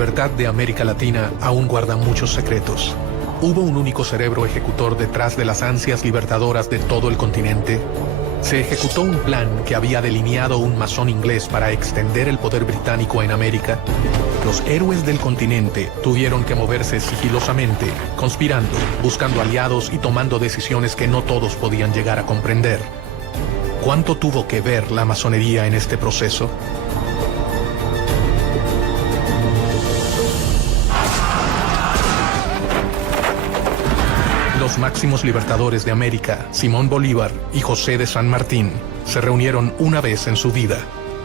libertad de América Latina aún guarda muchos secretos. ¿Hubo un único cerebro ejecutor detrás de las ansias libertadoras de todo el continente? ¿Se ejecutó un plan que había delineado un masón inglés para extender el poder británico en América? Los héroes del continente tuvieron que moverse sigilosamente, conspirando, buscando aliados y tomando decisiones que no todos podían llegar a comprender. ¿Cuánto tuvo que ver la masonería en este proceso? Los máximos libertadores de América, Simón Bolívar y José de San Martín, se reunieron una vez en su vida,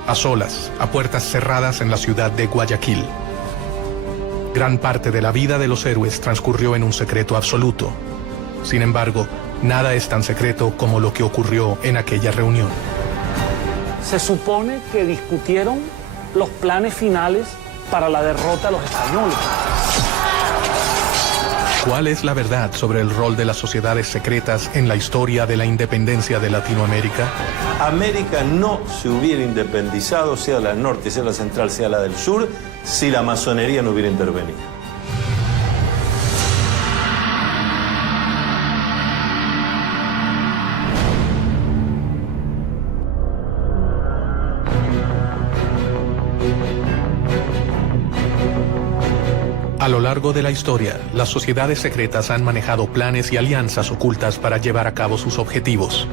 a solas, a puertas cerradas en la ciudad de Guayaquil. Gran parte de la vida de los héroes transcurrió en un secreto absoluto. Sin embargo, nada es tan secreto como lo que ocurrió en aquella reunión. Se supone que discutieron los planes finales para la derrota de los españoles. ¿Cuál es la verdad sobre el rol de las sociedades secretas en la historia de la independencia de Latinoamérica? América no se hubiera independizado, sea la del norte, sea la central, sea la del sur, si la masonería no hubiera intervenido. A lo largo de la historia, las sociedades secretas han manejado planes y alianzas ocultas para llevar a cabo sus objetivos.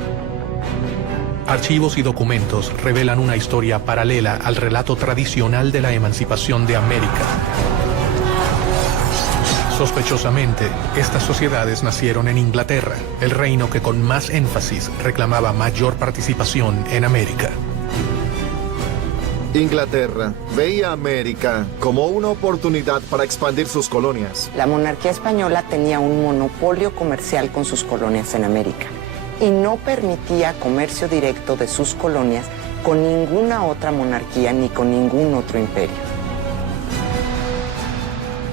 Archivos y documentos revelan una historia paralela al relato tradicional de la emancipación de América. Sospechosamente, estas sociedades nacieron en Inglaterra, el reino que con más énfasis reclamaba mayor participación en América. Inglaterra veía a América como una oportunidad para expandir sus colonias. La monarquía española tenía un monopolio comercial con sus colonias en América y no permitía comercio directo de sus colonias con ninguna otra monarquía ni con ningún otro imperio.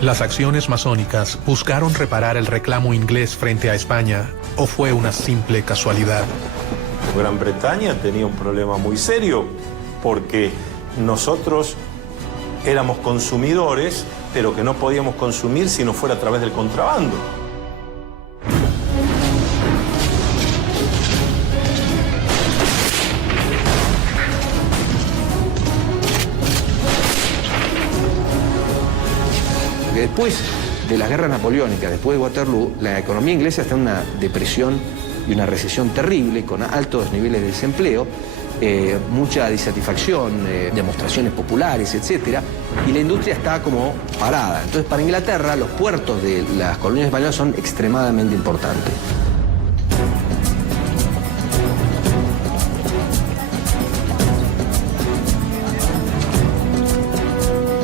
¿Las acciones masónicas buscaron reparar el reclamo inglés frente a España o fue una simple casualidad? Gran Bretaña tenía un problema muy serio porque nosotros éramos consumidores, pero que no podíamos consumir si no fuera a través del contrabando. Después de las guerras napoleónicas, después de Waterloo, la economía inglesa está en una depresión y una recesión terrible, con altos niveles de desempleo, mucha disatisfacción, demostraciones populares, etc. Y la industria está como parada. Entonces, para Inglaterra, los puertos de las colonias españolas son extremadamente importantes.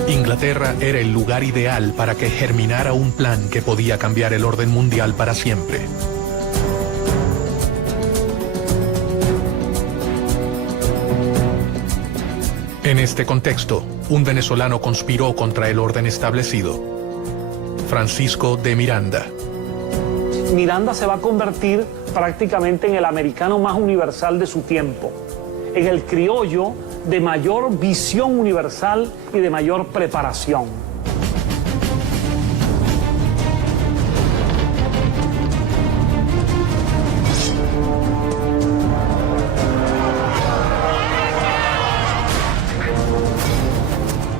Inglaterra era el lugar ideal para que germinara un plan que podía cambiar el orden mundial para siempre. En este contexto, un venezolano conspiró contra el orden establecido. Francisco de Miranda. Miranda se va a convertir prácticamente en el americano más universal de su tiempo, en el criollo de mayor visión universal y de mayor preparación.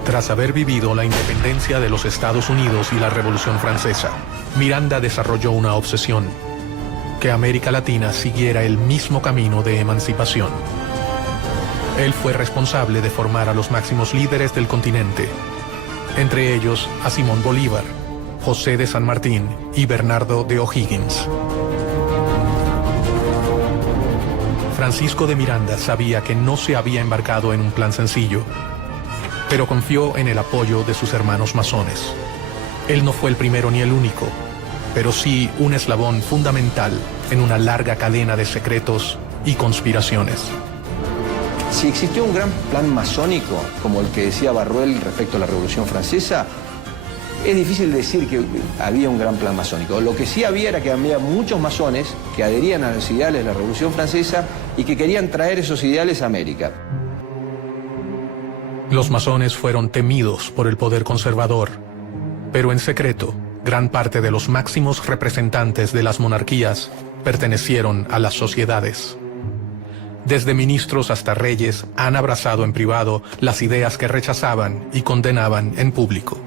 Tras haber vivido la independencia de los Estados Unidos y la Revolución Francesa, Miranda desarrolló una obsesión: que América Latina siguiera el mismo camino de emancipación. Él fue responsable de formar a los máximos líderes del continente, entre ellos a Simón Bolívar, José de San Martín y Bernardo de O'Higgins. Francisco de Miranda sabía que no se había embarcado en un plan sencillo, pero confió en el apoyo de sus hermanos masones. Él no fue el primero ni el único, pero sí un eslabón fundamental en una larga cadena de secretos y conspiraciones. Si existió un gran plan masónico, como el que decía Barruel respecto a la Revolución Francesa, es difícil decir que había un gran plan masónico. Lo que sí había era que había muchos masones que adherían a los ideales de la Revolución Francesa y que querían traer esos ideales a América. Los masones fueron temidos por el poder conservador, pero en secreto, gran parte de los máximos representantes de las monarquías pertenecieron a las sociedades. Desde ministros hasta reyes han abrazado en privado las ideas que rechazaban y condenaban en público.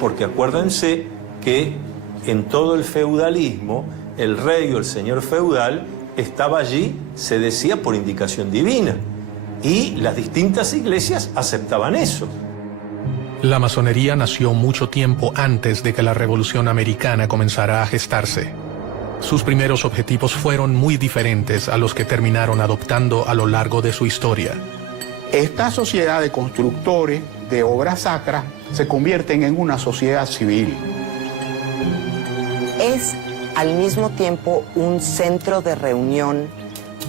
Porque acuérdense que en todo el feudalismo, el rey o el señor feudal estaba allí, se decía, por indicación divina. Y las distintas iglesias aceptaban eso. La masonería nació mucho tiempo antes de que la Revolución Americana comenzara a gestarse. Sus primeros objetivos fueron muy diferentes a los que terminaron adoptando a lo largo de su historia. Esta sociedad de constructores de obras sacras se convierten en una sociedad civil. Es al mismo tiempo un centro de reunión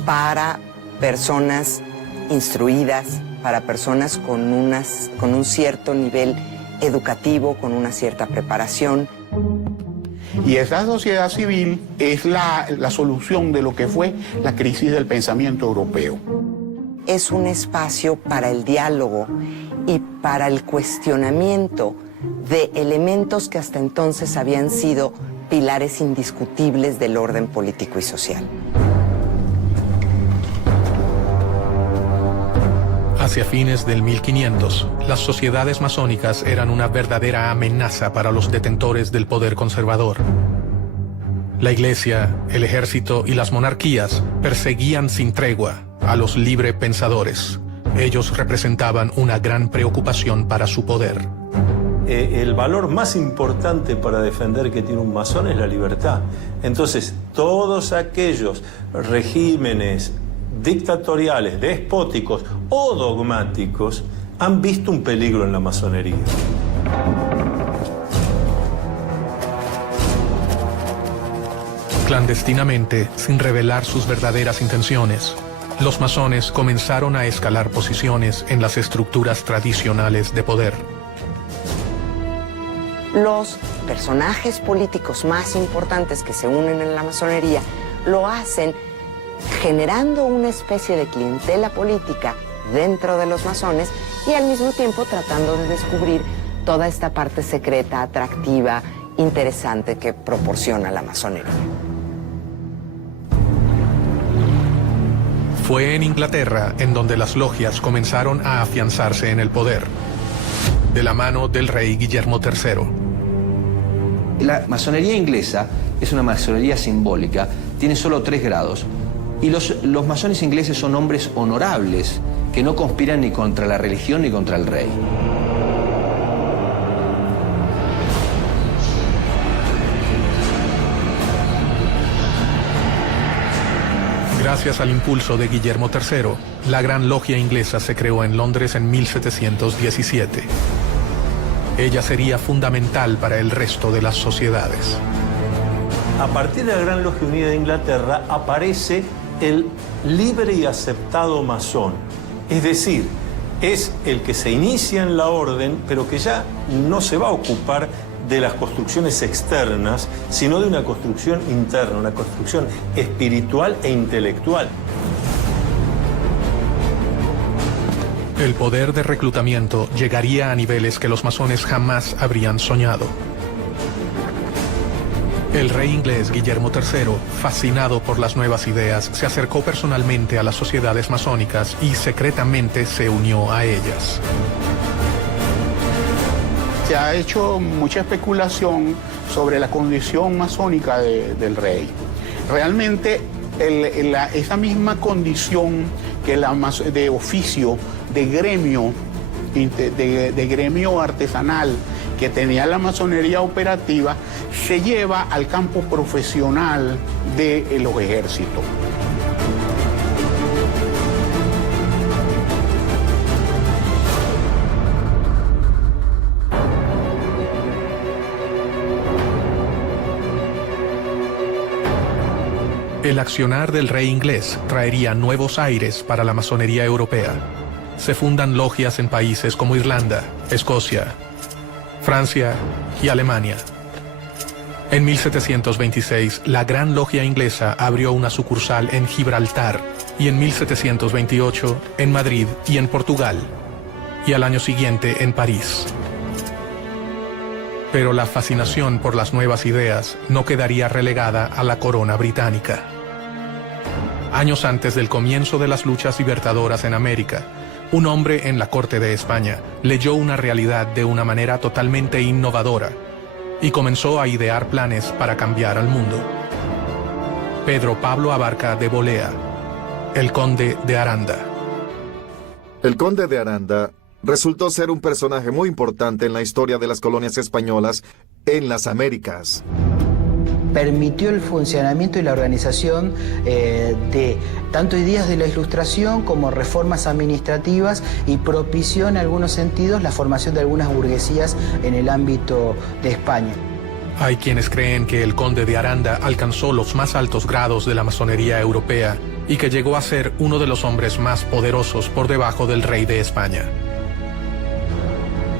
para personas instruidas, para personas con un cierto nivel educativo, con una cierta preparación. Y esa sociedad civil es la solución de lo que fue la crisis del pensamiento europeo. Es un espacio para el diálogo y para el cuestionamiento de elementos que hasta entonces habían sido pilares indiscutibles del orden político y social. Hacia fines del 1500, las sociedades masónicas eran una verdadera amenaza para los detentores del poder conservador. La iglesia, el ejército y las monarquías perseguían sin tregua a los librepensadores. Ellos representaban una gran preocupación para su poder. El valor más importante para defender que tiene un masón es la libertad. Entonces, todos aquellos regímenes dictatoriales, despóticos o dogmáticos han visto un peligro en la masonería. Clandestinamente, sin revelar sus verdaderas intenciones, los masones comenzaron a escalar posiciones en las estructuras tradicionales de poder. Los personajes políticos más importantes que se unen en la masonería lo hacen generando una especie de clientela política dentro de los masones y al mismo tiempo tratando de descubrir toda esta parte secreta, atractiva, interesante que proporciona la masonería. Fue en Inglaterra en donde las logias comenzaron a afianzarse en el poder, de la mano del rey Guillermo III. La masonería inglesa es una masonería simbólica, tiene solo 3 grados. Y los masones ingleses son hombres honorables, que no conspiran ni contra la religión ni contra el rey. Gracias al impulso de Guillermo III, la Gran Logia Inglesa se creó en Londres en 1717. Ella sería fundamental para el resto de las sociedades. A partir de la Gran Logia Unida de Inglaterra aparece el libre y aceptado masón. Es decir, es el que se inicia en la orden, pero que ya no se va a ocupar de las construcciones externas, sino de una construcción interna, una construcción espiritual e intelectual. El poder de reclutamiento llegaría a niveles que los masones jamás habrían soñado. El rey inglés Guillermo III, fascinado por las nuevas ideas, se acercó personalmente a las sociedades masónicas y secretamente se unió a ellas. Se ha hecho mucha especulación sobre la condición masónica del rey. Realmente esa misma condición que de oficio, de gremio artesanal que tenía la masonería operativa, se lleva al campo profesional de los ejércitos. El accionar del rey inglés traería nuevos aires para la masonería europea. Se fundan logias en países como Irlanda, Escocia, Francia y Alemania. En 1726, la Gran Logia Inglesa abrió una sucursal en Gibraltar y en 1728 en Madrid y en Portugal. y al año siguiente en París. Pero la fascinación por las nuevas ideas no quedaría relegada a la corona británica. Años antes del comienzo de las luchas libertadoras en América, un hombre en la corte de España leyó una realidad de una manera totalmente innovadora y comenzó a idear planes para cambiar al mundo. Pedro Pablo Abarca de Bolea, el conde de Aranda. El conde de Aranda resultó ser un personaje muy importante en la historia de las colonias españolas en las Américas. Permitió el funcionamiento y la organización de tanto ideas de la Ilustración como reformas administrativas y propició en algunos sentidos la formación de algunas burguesías en el ámbito de España. Hay quienes creen que el conde de Aranda alcanzó los más altos grados de la masonería europea y que llegó a ser uno de los hombres más poderosos por debajo del rey de España.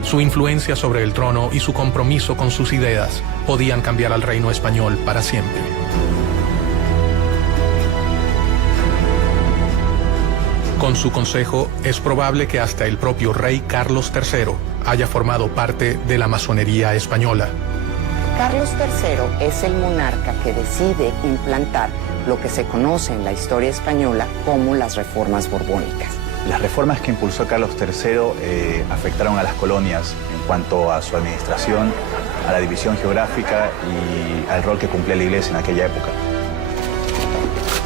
Su influencia sobre el trono y su compromiso con sus ideas podían cambiar al reino español para siempre. Con su consejo, es probable que hasta el propio rey Carlos III haya formado parte de la masonería española. Carlos III es el monarca que decide implantar lo que se conoce en la historia española como las reformas borbónicas. Las reformas que impulsó Carlos III afectaron a las colonias en cuanto a su administración, a la división geográfica y al rol que cumplía la Iglesia en aquella época.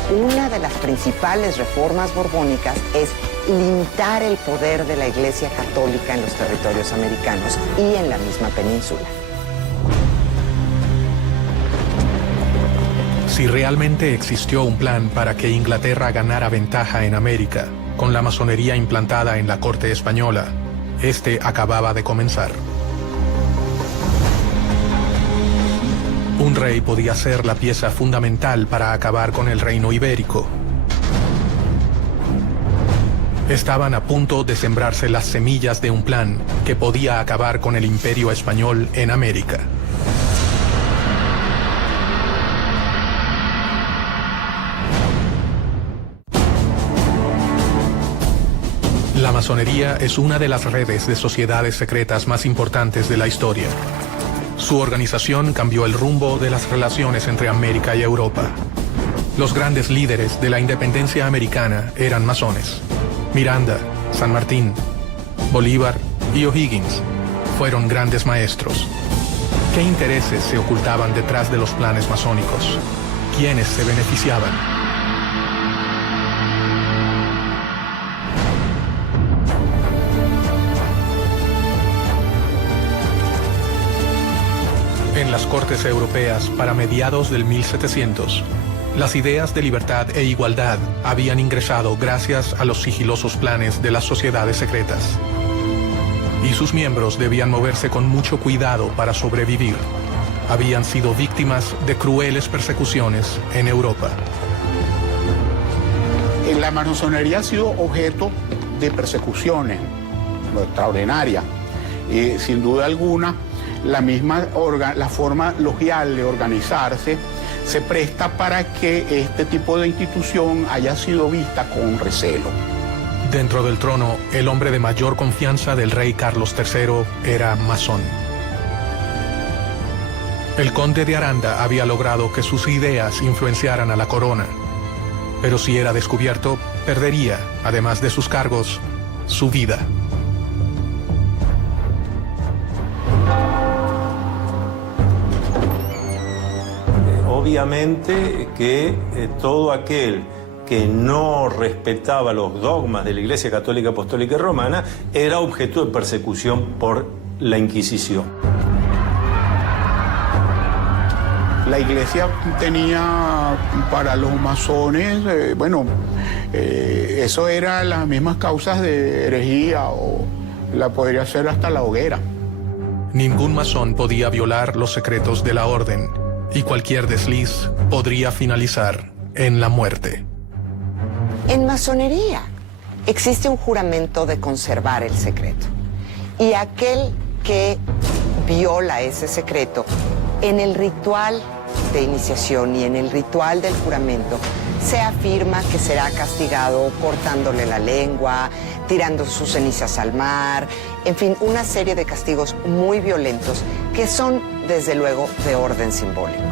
Una de las principales reformas borbónicas es limitar el poder de la Iglesia Católica en los territorios americanos y en la misma península. Si realmente existió un plan para que Inglaterra ganara ventaja en América, con la masonería implantada en la corte española, este acababa de comenzar. Un rey podía ser la pieza fundamental para acabar con el reino ibérico. Estaban a punto de sembrarse las semillas de un plan que podía acabar con el imperio español en América. La masonería es una de las redes de sociedades secretas más importantes de la historia. Su organización cambió el rumbo de las relaciones entre América y Europa. Los grandes líderes de la independencia americana eran masones. Miranda, San Martín, Bolívar y O'Higgins fueron grandes maestros. ¿Qué intereses se ocultaban detrás de los planes masónicos? ¿Quiénes se beneficiaban? En las cortes europeas, para mediados del 1700, las ideas de libertad e igualdad habían ingresado gracias a los sigilosos planes de las sociedades secretas. Y sus miembros debían moverse con mucho cuidado para sobrevivir. Habían sido víctimas de crueles persecuciones en Europa. La masonería ha sido objeto de persecuciones extraordinarias. Y sin duda alguna, la forma logial de organizarse se presta para que este tipo de institución haya sido vista con recelo. Dentro del trono, el hombre de mayor confianza del rey Carlos III era masón. El conde de Aranda había logrado que sus ideas influenciaran a la corona, pero si era descubierto, perdería, además de sus cargos, su vida. Obviamente que todo aquel que no respetaba los dogmas de la Iglesia Católica Apostólica y Romana era objeto de persecución por la Inquisición. La Iglesia tenía para los masones, eso era las mismas causas de herejía o la podría ser hasta la hoguera. Ningún masón podía violar los secretos de la orden y cualquier desliz podría finalizar en la muerte. En masonería existe un juramento de conservar el secreto. Y aquel que viola ese secreto, en el ritual de iniciación y en el ritual del juramento, Se afirma que será castigado cortándole la lengua, tirando sus cenizas al mar, en fin, una serie de castigos muy violentos que son, desde luego, de orden simbólico.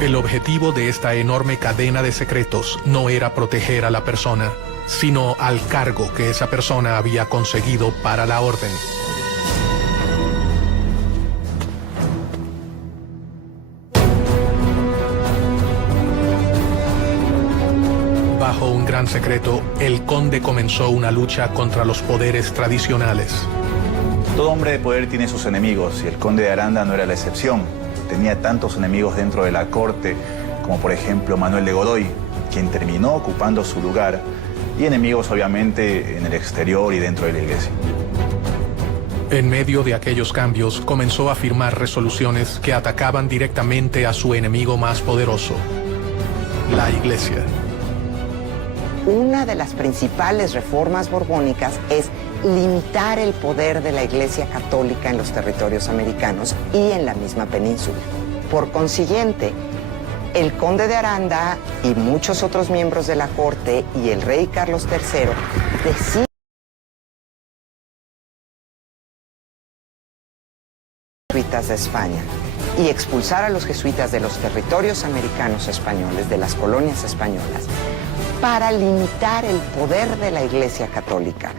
El objetivo de esta enorme cadena de secretos no era proteger a la persona, sino al cargo que esa persona había conseguido para la orden. Bajo un gran secreto, el conde comenzó una lucha contra los poderes tradicionales. Todo hombre de poder tiene sus enemigos y el conde de Aranda no era la excepción. Tenía tantos enemigos dentro de la corte, como por ejemplo Manuel de Godoy, quien terminó ocupando su lugar, y enemigos obviamente en el exterior y dentro de la iglesia. En medio de aquellos cambios, comenzó a firmar resoluciones que atacaban directamente a su enemigo más poderoso, la iglesia. Una de las principales reformas borbónicas es limitar el poder de la Iglesia Católica en los territorios americanos y en la misma península. Por consiguiente, el conde de Aranda y muchos otros miembros de la corte y el rey Carlos III deciden jesuitas de España y expulsar a los jesuitas de los territorios americanos españoles, de las colonias españolas, para limitar el poder de la Iglesia Católica.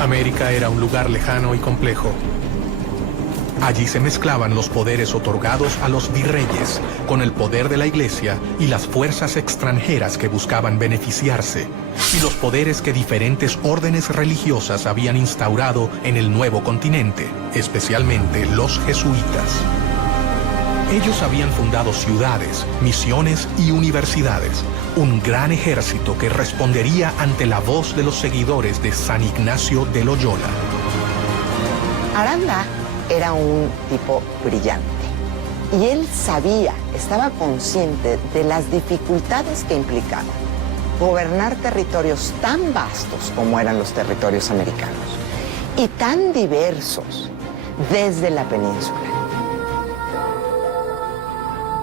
América era un lugar lejano y complejo. Allí se mezclaban los poderes otorgados a los virreyes con el poder de la Iglesia y las fuerzas extranjeras que buscaban beneficiarse, y los poderes que diferentes órdenes religiosas habían instaurado en el nuevo continente, especialmente los jesuitas. Ellos habían fundado ciudades, misiones y universidades, un gran ejército que respondería ante la voz de los seguidores de San Ignacio de Loyola. Aranda era un tipo brillante y él sabía, estaba consciente de las dificultades que implicaba gobernar territorios tan vastos como eran los territorios americanos y tan diversos desde la península.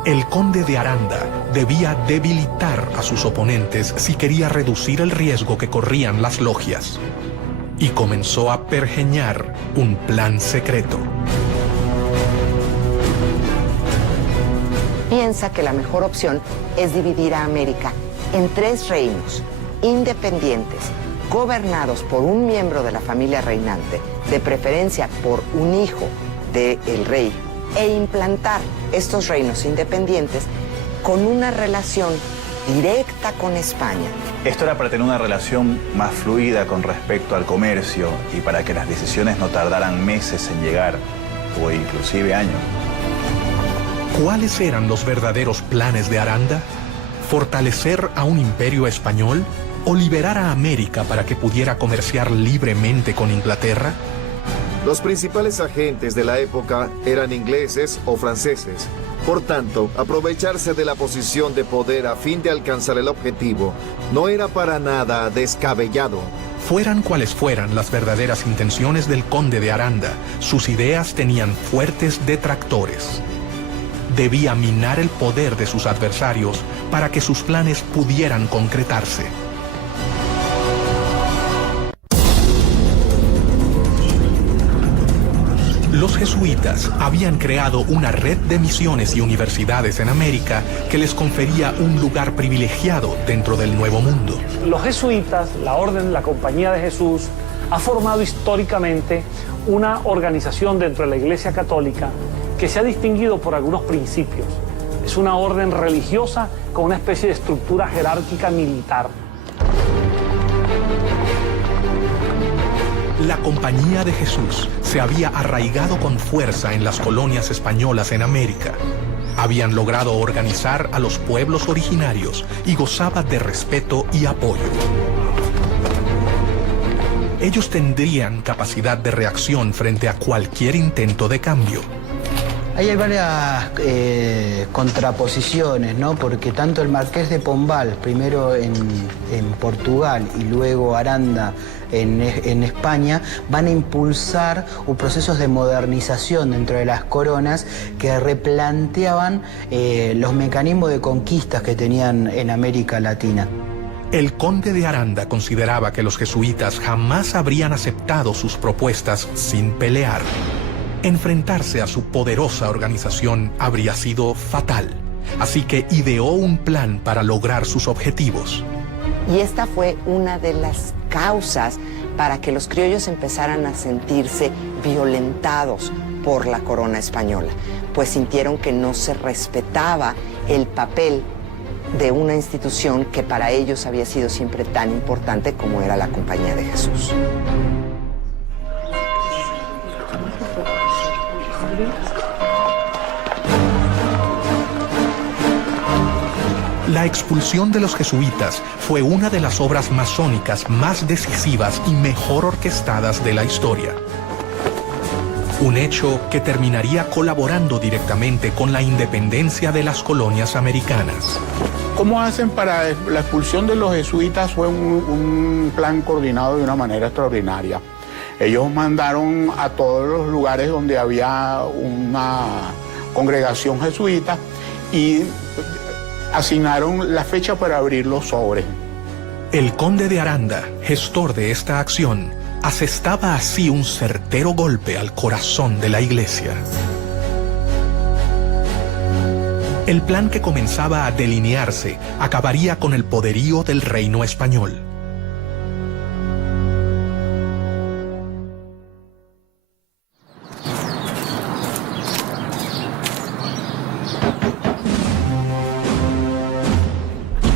El conde de Aranda debía debilitar a sus oponentes si quería reducir el riesgo que corrían las logias. Y comenzó a pergeñar un plan secreto. Piensa que la mejor opción es dividir a América en 3 reinos independientes, gobernados por un miembro de la familia reinante, de preferencia por un hijo del rey, e implantar estos reinos independientes con una relación directa con España. Esto era para tener una relación más fluida con respecto al comercio y para que las decisiones no tardaran meses en llegar, o inclusive años. ¿Cuáles eran los verdaderos planes de Aranda? ¿Fortalecer a un imperio español o liberar a América para que pudiera comerciar libremente con Inglaterra? Los principales agentes de la época eran ingleses o franceses. Por tanto, aprovecharse de la posición de poder a fin de alcanzar el objetivo no era para nada descabellado. Fueran cuales fueran las verdaderas intenciones del conde de Aranda, sus ideas tenían fuertes detractores. Debía minar el poder de sus adversarios para que sus planes pudieran concretarse. Los jesuitas habían creado una red de misiones y universidades en América que les confería un lugar privilegiado dentro del Nuevo Mundo. Los jesuitas, la Orden, la Compañía de Jesús, ha formado históricamente una organización dentro de la Iglesia Católica que se ha distinguido por algunos principios. Es una orden religiosa con una especie de estructura jerárquica militar. La Compañía de Jesús se había arraigado con fuerza en las colonias españolas en América. Habían logrado organizar a los pueblos originarios y gozaba de respeto y apoyo. Ellos tendrían capacidad de reacción frente a cualquier intento de cambio. Ahí hay varias contraposiciones, ¿no? Porque tanto el Marqués de Pombal, primero en Portugal y luego Aranda en España, van a impulsar procesos de modernización dentro de las coronas que replanteaban los mecanismos de conquistas que tenían en América Latina. El conde de Aranda consideraba que los jesuitas jamás habrían aceptado sus propuestas sin pelear. Enfrentarse a su poderosa organización habría sido fatal, así que ideó un plan para lograr sus objetivos. Y esta fue una de las causas para que los criollos empezaran a sentirse violentados por la corona española, pues sintieron que no se respetaba el papel de una institución que para ellos había sido siempre tan importante como era la Compañía de Jesús. La expulsión de los jesuitas fue una de las obras masónicas más decisivas y mejor orquestadas de la historia. Un hecho que terminaría colaborando directamente con la independencia de las colonias americanas. ¿Cómo hacen para la expulsión de los jesuitas? Fue un plan coordinado de una manera extraordinaria. Ellos mandaron a todos los lugares donde había una congregación jesuita y asignaron la fecha para abrir los sobres. El conde de Aranda, gestor de esta acción, asestaba así un certero golpe al corazón de la iglesia. El plan que comenzaba a delinearse acabaría con el poderío del reino español.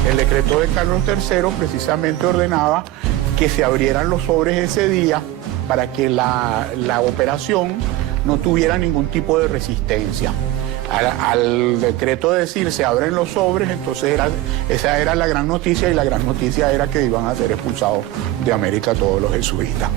El decreto de Carlos III precisamente ordenaba que se abrieran los sobres ese día para que la operación no tuviera ningún tipo de resistencia. Al decreto de decir se abren los sobres, entonces esa era la gran noticia, y la gran noticia era que iban a ser expulsados de América todos los jesuitas.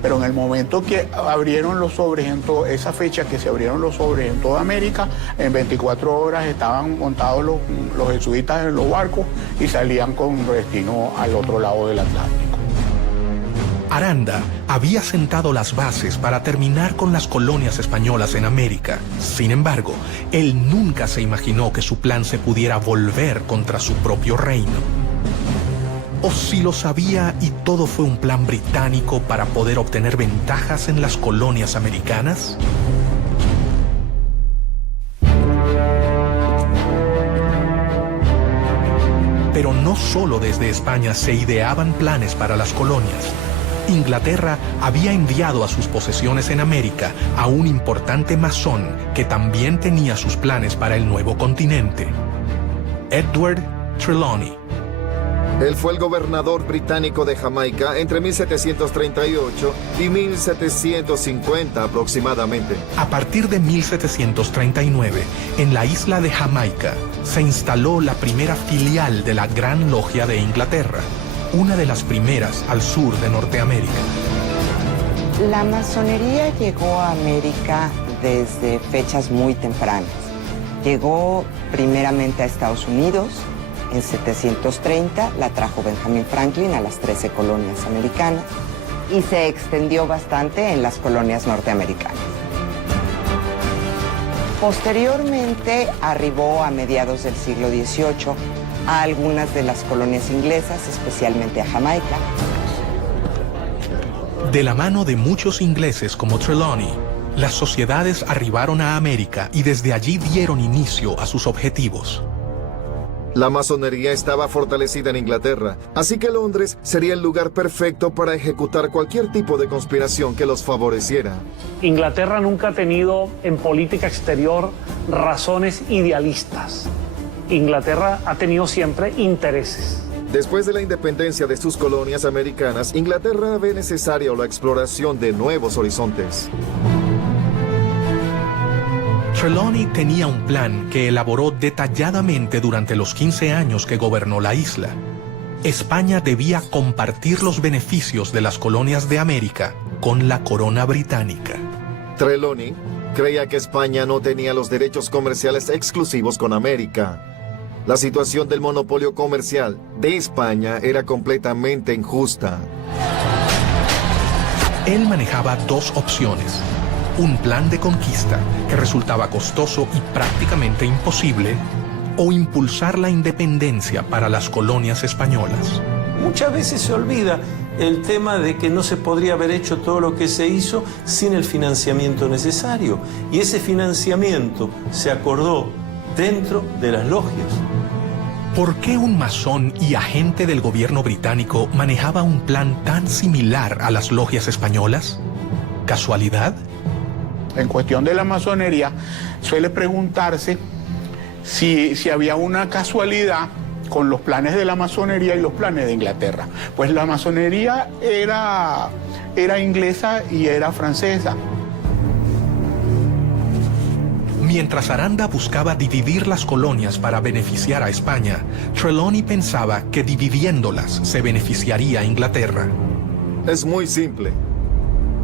Pero en el momento que abrieron los sobres, esa fecha que se abrieron los sobres en toda América, en 24 horas estaban montados los jesuitas en los barcos y salían con destino al otro lado del Atlántico. Aranda había sentado las bases para terminar con las colonias españolas en América. Sin embargo, él nunca se imaginó que su plan se pudiera volver contra su propio reino. O si lo sabía y todo fue un plan británico para poder obtener ventajas en las colonias americanas. Pero no solo desde España se ideaban planes para las colonias. Inglaterra había enviado a sus posesiones en América a un importante masón que también tenía sus planes para el nuevo continente. Edward Trelawney. Él fue el gobernador británico de Jamaica entre 1738 y 1750 aproximadamente. A partir de 1739, en la isla de Jamaica, se instaló la primera filial de la Gran Logia de Inglaterra, una de las primeras al sur de Norteamérica. La masonería llegó a América desde fechas muy tempranas. Llegó primeramente a Estados Unidos. En 730 la trajo Benjamin Franklin a las 13 colonias americanas y se extendió bastante en las colonias norteamericanas. Posteriormente arribó a mediados del siglo XVIII a algunas de las colonias inglesas, especialmente a Jamaica. De la mano de muchos ingleses como Trelawney, las sociedades arribaron a América y desde allí dieron inicio a sus objetivos. La masonería estaba fortalecida en Inglaterra, así que Londres sería el lugar perfecto para ejecutar cualquier tipo de conspiración que los favoreciera. Inglaterra nunca ha tenido en política exterior razones idealistas. Inglaterra ha tenido siempre intereses. Después de la independencia de sus colonias americanas, Inglaterra ve necesaria la exploración de nuevos horizontes. Trelawney tenía un plan que elaboró detalladamente durante los 15 años que gobernó la isla. España debía compartir los beneficios de las colonias de América con la corona británica. Trelawney Creía que España no tenía los derechos comerciales exclusivos con América. La situación del monopolio comercial de España era completamente injusta. Él manejaba dos opciones. Un plan de conquista que resultaba costoso y prácticamente imposible, o impulsar la independencia para las colonias españolas. Muchas veces se olvida el tema de que no se podría haber hecho todo lo que se hizo sin el financiamiento necesario. Y ese financiamiento se acordó dentro de las logias. ¿Por qué un masón y agente del gobierno británico manejaba un plan tan similar a las logias españolas? ¿Casualidad? En cuestión de la masonería, suele preguntarse si había una casualidad con los planes de la masonería y los planes de Inglaterra. Pues la masonería era inglesa y era francesa. Mientras Aranda buscaba dividir las colonias para beneficiar a España, Trelawney pensaba que dividiéndolas se beneficiaría a Inglaterra. Es muy simple.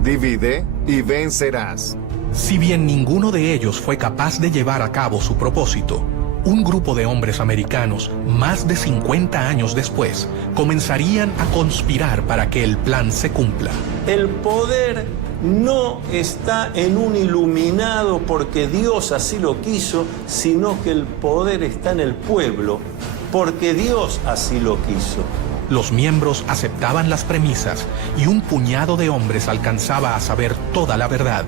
Divide y vencerás. Si bien ninguno de ellos fue capaz de llevar a cabo su propósito, un grupo de hombres americanos, más de 50 años después, comenzarían a conspirar para que el plan se cumpla. El poder no está en un iluminado porque Dios así lo quiso, sino que el poder está en el pueblo porque Dios así lo quiso. Los miembros aceptaban las premisas y un puñado de hombres alcanzaba a saber toda la verdad.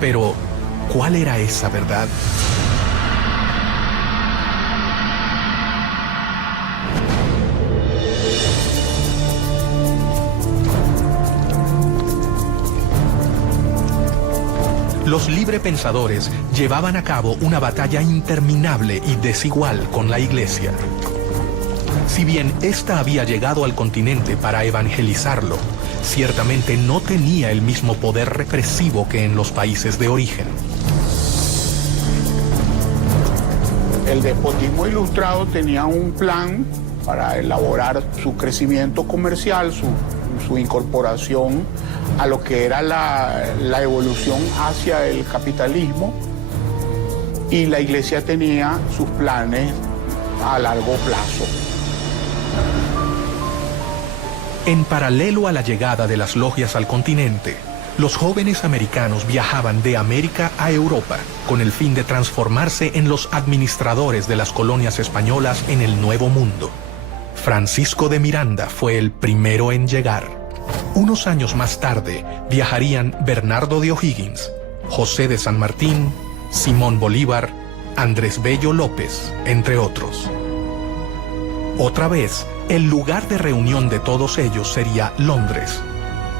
Pero, ¿cuál era esa verdad? Los librepensadores llevaban a cabo una batalla interminable y desigual con la Iglesia. Si bien ésta había llegado al continente para evangelizarlo, ciertamente no tenía el mismo poder represivo que en los países de origen. El despotismo ilustrado tenía un plan para elaborar su crecimiento comercial, su incorporación a lo que era la evolución hacia el capitalismo, y la Iglesia tenía sus planes a largo plazo. En paralelo a la llegada de las logias al continente, los jóvenes americanos viajaban de América a Europa con el fin de transformarse en los administradores de las colonias españolas en el Nuevo Mundo. Francisco de Miranda fue el primero en llegar. Unos años más tarde viajarían Bernardo de O'Higgins, José de San Martín, Simón Bolívar, Andrés Bello López, entre otros. Otra vez, el lugar de reunión de todos ellos sería Londres.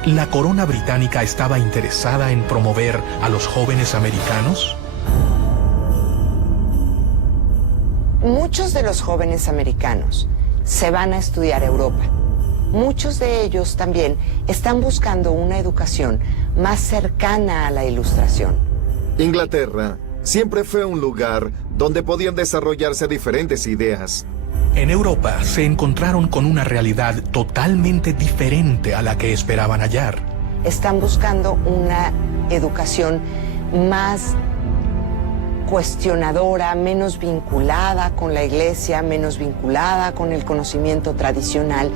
¿La corona británica estaba interesada en promover a los jóvenes americanos? Muchos de los jóvenes americanos se van a estudiar a Europa. Muchos de ellos también están buscando una educación más cercana a la Ilustración. Inglaterra siempre fue un lugar donde podían desarrollarse diferentes ideas. En Europa se encontraron con una realidad totalmente diferente a la que esperaban hallar. Están buscando una educación más cuestionadora, menos vinculada con la Iglesia, menos vinculada con el conocimiento tradicional.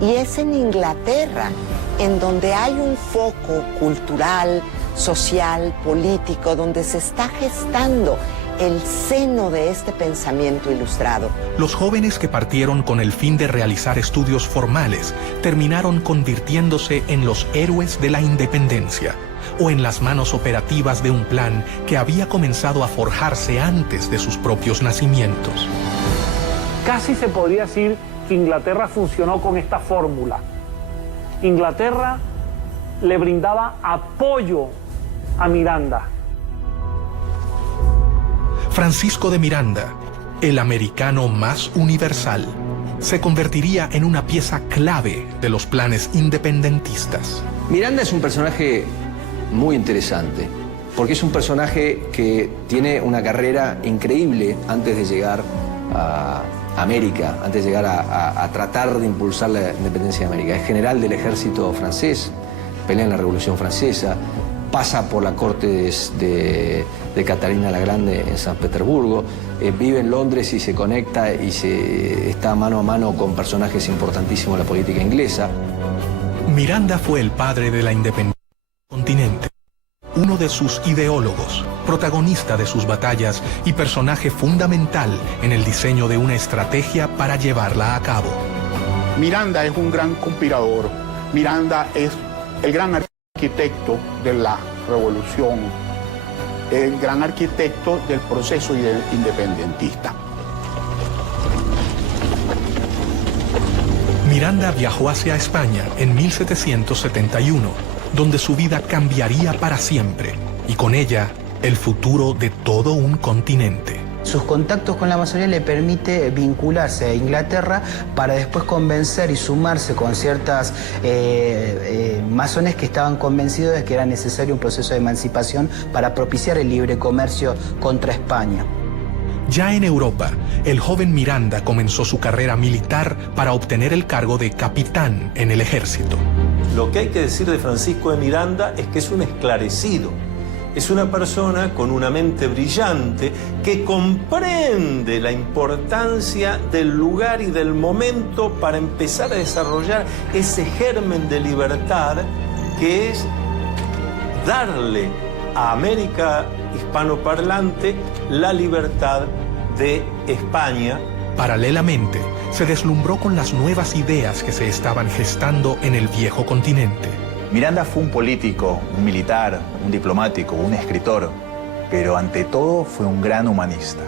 Y es en Inglaterra en donde hay un foco cultural, social, político, donde se está gestando el seno de este pensamiento ilustrado. Los jóvenes que partieron con el fin de realizar estudios formales terminaron convirtiéndose en los héroes de la independencia o en las manos operativas de un plan que había comenzado a forjarse antes de sus propios nacimientos. Casi se podría decir que Inglaterra funcionó con esta fórmula. Inglaterra le brindaba apoyo a Miranda. Francisco de Miranda, el americano más universal, se convertiría en una pieza clave de los planes independentistas. Miranda es un personaje muy interesante, porque es un personaje que tiene una carrera increíble antes de llegar a América, antes de llegar a tratar de impulsar la independencia de América. Es general del ejército francés, pelea en la Revolución Francesa, pasa por la corte de Catalina la Grande en San Petersburgo, vive en Londres y se conecta y está mano a mano con personajes importantísimos de la política inglesa. Miranda fue el padre de la independencia del continente, uno de sus ideólogos, protagonista de sus batallas y personaje fundamental en el diseño de una estrategia para llevarla a cabo. Miranda es un gran conspirador. Miranda es el gran arquitecto de la revolución, el gran arquitecto del proceso independentista. Miranda viajó hacia España en 1771, donde su vida cambiaría para siempre, y con ella el futuro de todo un continente. Sus contactos con la masonería le permite vincularse a Inglaterra para después convencer y sumarse con ciertas masones que estaban convencidos de que era necesario un proceso de emancipación para propiciar el libre comercio contra España. Ya en Europa, el joven Miranda comenzó su carrera militar para obtener el cargo de capitán en el ejército. Lo que hay que decir de Francisco de Miranda es que es un esclarecido. Es una persona con una mente brillante que comprende la importancia del lugar y del momento para empezar a desarrollar ese germen de libertad que es darle a América hispanoparlante la libertad de España. Paralelamente, se deslumbró con las nuevas ideas que se estaban gestando en el viejo continente. Miranda fue un político, un militar, un diplomático, un escritor, pero ante todo fue un gran humanista.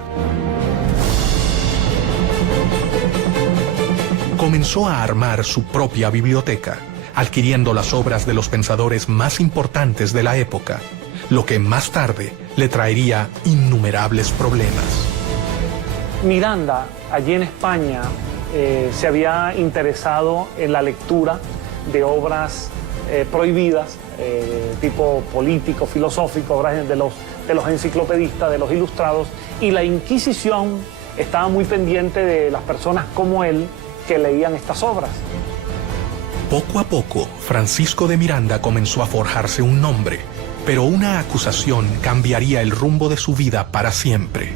Comenzó a armar su propia biblioteca, adquiriendo las obras de los pensadores más importantes de la época, lo que más tarde le traería innumerables problemas. Miranda, allí en España, se había interesado en la lectura de obras prohibidas, tipo político, filosófico, obras de los enciclopedistas, de los ilustrados, y la Inquisición estaba muy pendiente de las personas como él que leían estas obras. Poco a poco, Francisco de Miranda comenzó a forjarse un nombre, pero una acusación cambiaría el rumbo de su vida para siempre.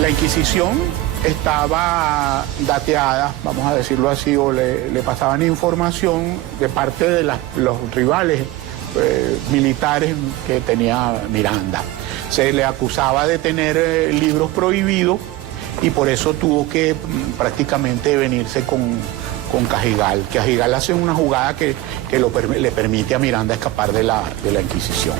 La Inquisición estaba dateada, vamos a decirlo así, o le pasaban información de parte de los rivales militares que tenía Miranda. Se le acusaba de tener libros prohibidos y por eso tuvo que prácticamente venirse con Cajigal. Cajigal hace una jugada que le permite a Miranda escapar de la Inquisición.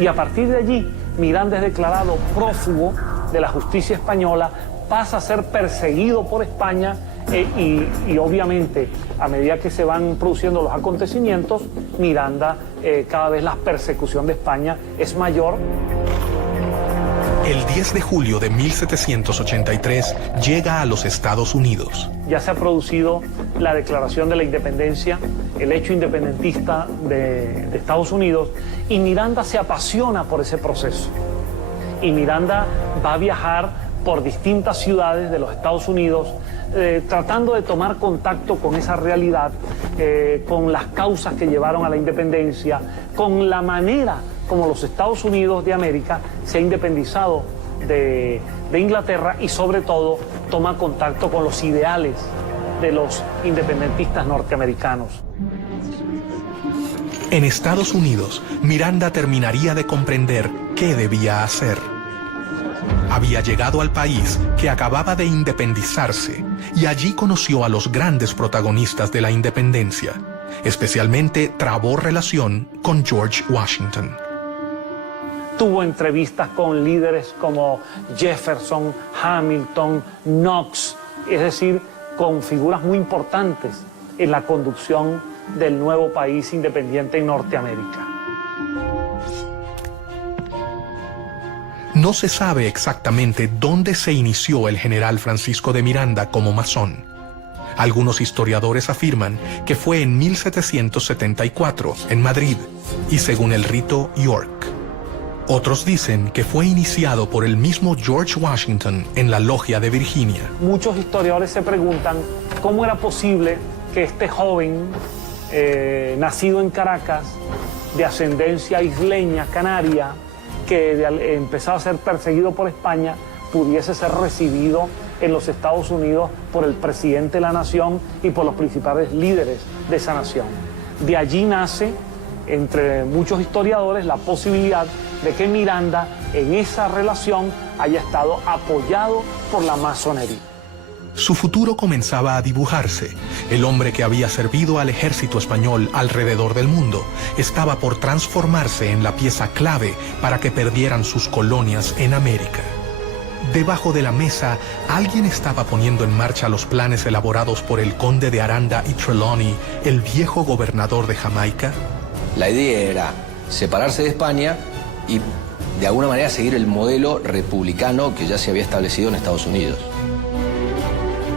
Y a partir de allí, Miranda es declarado prófugo de la justicia española, pasa a ser perseguido por España y obviamente, a medida que se van produciendo los acontecimientos, Miranda, cada vez la persecución de España es mayor. El 10 de julio de 1783 llega a los Estados Unidos. Ya se ha producido la declaración de la independencia, el hecho independentista de Estados Unidos, y Miranda se apasiona por ese proceso. Y Miranda va a viajar por distintas ciudades de los Estados Unidos, tratando de tomar contacto con esa realidad, con las causas que llevaron a la independencia, con la manera como los Estados Unidos de América se ha independizado de Inglaterra y sobre todo toma contacto con los ideales de los independentistas norteamericanos. En Estados Unidos, Miranda terminaría de comprender qué debía hacer. Había llegado al país que acababa de independizarse y allí conoció a los grandes protagonistas de la independencia. Especialmente trabó relación con George Washington. Tuvo entrevistas con líderes como Jefferson, Hamilton, Knox, es decir, con figuras muy importantes en la conducción del nuevo país independiente en Norteamérica. No se sabe exactamente dónde se inició el general Francisco de Miranda como masón. Algunos historiadores afirman que fue en 1774, en Madrid, y según el rito, York. Otros dicen que fue iniciado por el mismo George Washington en la Logia de Virginia. Muchos historiadores se preguntan cómo era posible que este joven, nacido en Caracas, de ascendencia isleña, canaria, que empezaba a ser perseguido por España, pudiese ser recibido en los Estados Unidos por el presidente de la nación y por los principales líderes de esa nación. De allí nace, entre muchos historiadores, la posibilidad de que Miranda en esa relación haya estado apoyado por la masonería. Su futuro comenzaba a dibujarse. El hombre que había servido al ejército español alrededor del mundo estaba por transformarse en la pieza clave para que perdieran sus colonias en América. Debajo de la mesa, alguien estaba poniendo en marcha los planes elaborados por el conde de Aranda y Trelawney, el viejo gobernador de Jamaica. La idea era separarse de España y de alguna manera seguir el modelo republicano que ya se había establecido en Estados Unidos.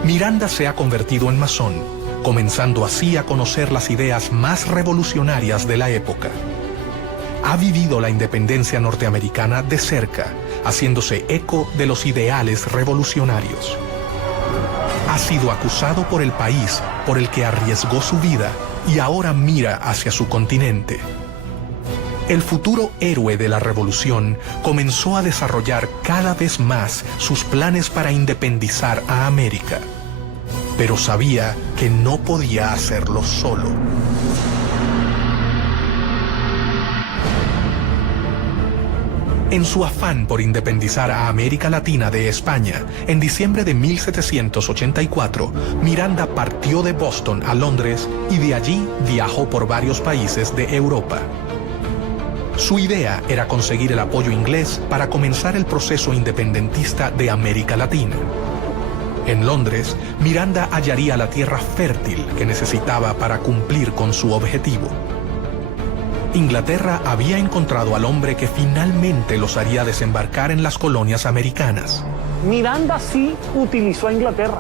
Miranda se ha convertido en masón, comenzando así a conocer las ideas más revolucionarias de la época. Ha vivido la independencia norteamericana de cerca, haciéndose eco de los ideales revolucionarios. Ha sido acusado por el país por el que arriesgó su vida y ahora mira hacia su continente. El futuro héroe de la revolución comenzó a desarrollar cada vez más sus planes para independizar a América, pero sabía que no podía hacerlo solo. En su afán por independizar a América Latina de España, en diciembre de 1784, Miranda partió de Boston a Londres y de allí viajó por varios países de Europa. Su idea era conseguir el apoyo inglés para comenzar el proceso independentista de América Latina. En Londres, Miranda hallaría la tierra fértil que necesitaba para cumplir con su objetivo. Inglaterra había encontrado al hombre que finalmente los haría desembarcar en las colonias americanas. Miranda sí utilizó a Inglaterra,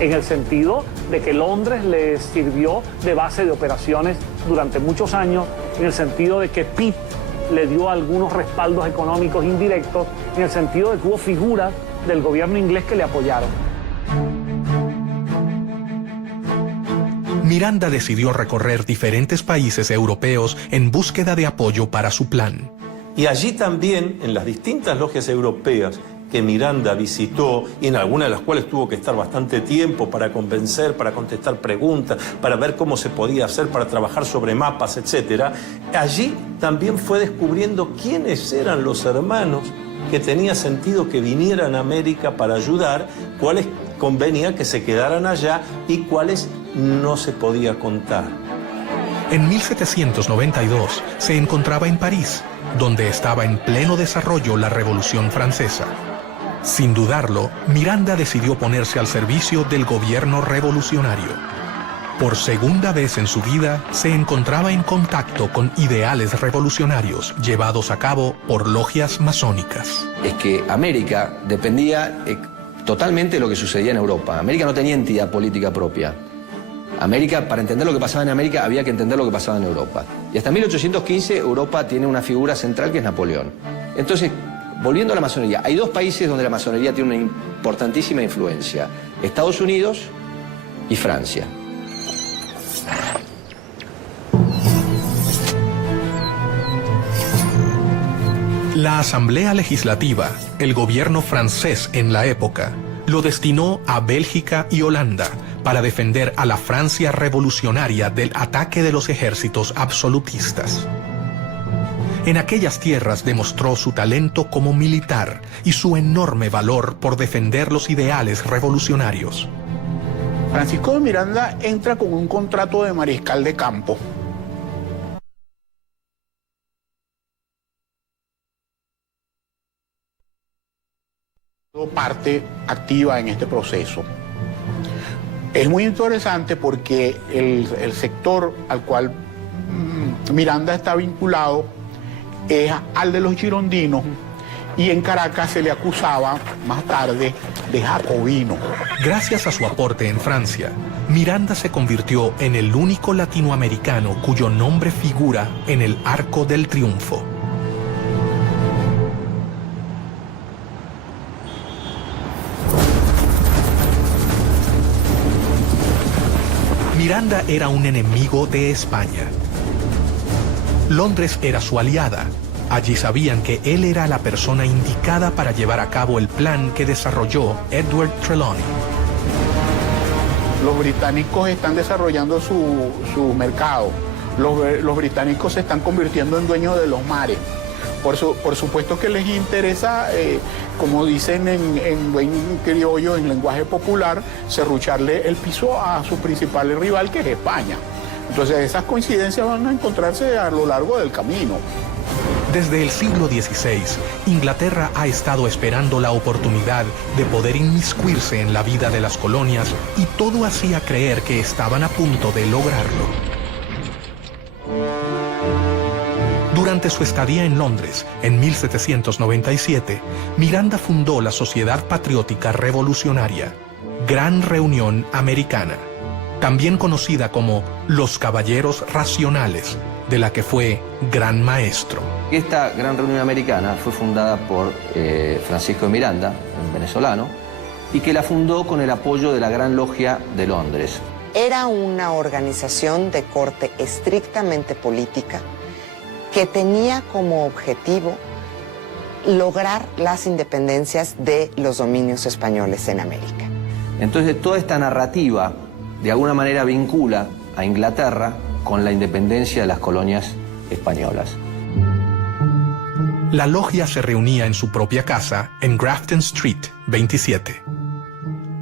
en el sentido de que Londres le sirvió de base de operaciones durante muchos años, en el sentido de que Pitt le dio algunos respaldos económicos indirectos, en el sentido de que hubo figuras del gobierno inglés que le apoyaron. Miranda decidió recorrer diferentes países europeos en búsqueda de apoyo para su plan. Y allí también, en las distintas logias europeas que Miranda visitó, y en algunas de las cuales tuvo que estar bastante tiempo para convencer, para contestar preguntas, para ver cómo se podía hacer, para trabajar sobre mapas, etc., allí también fue descubriendo quiénes eran los hermanos que tenía sentido que vinieran a América para ayudar, cuáles convenía que se quedaran allá y cuáles no se podía contar. En 1792 se encontraba en París, donde estaba en pleno desarrollo la Revolución Francesa. Sin dudarlo, Miranda decidió ponerse al servicio del gobierno revolucionario. Por segunda vez en su vida, se encontraba en contacto con ideales revolucionarios llevados a cabo por logias masónicas. Es que América dependía totalmente de lo que sucedía en Europa. América no tenía entidad política propia. América, para entender lo que pasaba en América, había que entender lo que pasaba en Europa. Y hasta 1815 Europa tiene una figura central que es Napoleón. Entonces, volviendo a la masonería, hay dos países donde la masonería tiene una importantísima influencia: Estados Unidos y Francia. La Asamblea Legislativa, el gobierno francés en la época, lo destinó a Bélgica y Holanda para defender a la Francia revolucionaria del ataque de los ejércitos absolutistas. En aquellas tierras demostró su talento como militar y su enorme valor por defender los ideales revolucionarios. Francisco de Miranda entra con un contrato de mariscal de campo. Parte activa en este proceso. Es muy interesante porque el sector al cual Miranda está vinculado es al de los girondinos, y en Caracas se le acusaba más tarde de jacobino. Gracias a su aporte en Francia, Miranda se convirtió en el único latinoamericano cuyo nombre figura en el Arco del Triunfo. Miranda era un enemigo de España. Londres era su aliada. Allí sabían que él era la persona indicada para llevar a cabo el plan que desarrolló Edward Trelawney. Los británicos están desarrollando su mercado. Los británicos se están convirtiendo en dueños de los mares. Por supuesto que les interesa, como dicen en buen criollo, en lenguaje popular, serrucharle el piso a su principal rival, que es España. Entonces esas coincidencias van a encontrarse a lo largo del camino. Desde el siglo XVI, Inglaterra ha estado esperando la oportunidad de poder inmiscuirse en la vida de las colonias y todo hacía creer que estaban a punto de lograrlo. Durante su estadía en Londres, en 1797, Miranda fundó la Sociedad Patriótica Revolucionaria, Gran Reunión Americana, también conocida como los Caballeros Racionales, de la que fue gran maestro. Esta Gran Reunión Americana fue fundada por Francisco de Miranda, un venezolano, y que la fundó con el apoyo de la Gran Logia de Londres. Era una organización de corte estrictamente política que tenía como objetivo lograr las independencias de los dominios españoles en América. Entonces toda esta narrativa de alguna manera vincula a Inglaterra con la independencia de las colonias españolas. La logia se reunía en su propia casa en Grafton Street 27.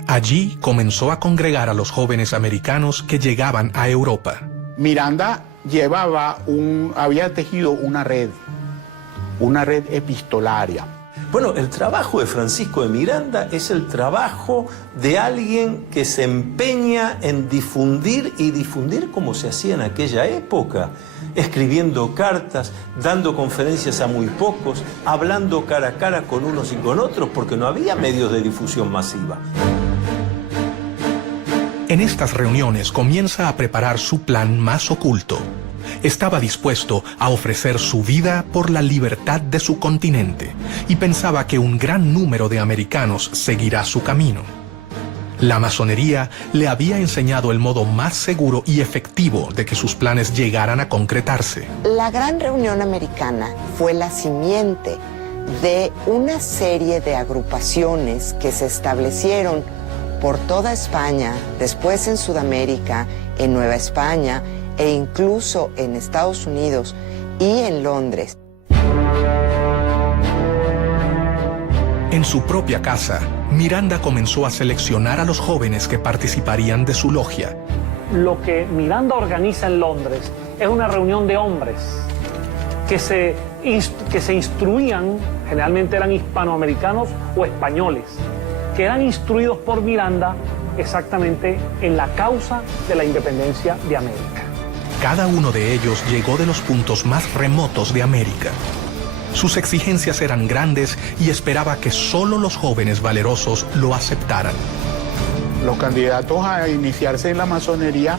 Allí comenzó a congregar a los jóvenes americanos que llegaban a Europa. Miranda había tejido una red epistolaria. Bueno, el trabajo de Francisco de Miranda es el trabajo de alguien que se empeña en difundir como se hacía en aquella época, escribiendo cartas, dando conferencias a muy pocos, hablando cara a cara con unos y con otros, porque no había medios de difusión masiva. En estas reuniones comienza a preparar su plan más oculto. Estaba dispuesto a ofrecer su vida por la libertad de su continente y pensaba que un gran número de americanos seguirá su camino. La masonería le había enseñado el modo más seguro y efectivo de que sus planes llegaran a concretarse. La Gran Reunión Americana fue la simiente de una serie de agrupaciones que se establecieron por toda España, después en Sudamérica, en Nueva España e incluso en Estados Unidos y en Londres. En su propia casa, Miranda comenzó a seleccionar a los jóvenes que participarían de su logia. Lo que Miranda organiza en Londres es una reunión de hombres que se instruían, generalmente eran hispanoamericanos o españoles, que eran instruidos por Miranda exactamente en la causa de la independencia de América. Cada uno de ellos llegó de los puntos más remotos de América. Sus exigencias eran grandes y esperaba que solo los jóvenes valerosos lo aceptaran. Los candidatos a iniciarse en la masonería,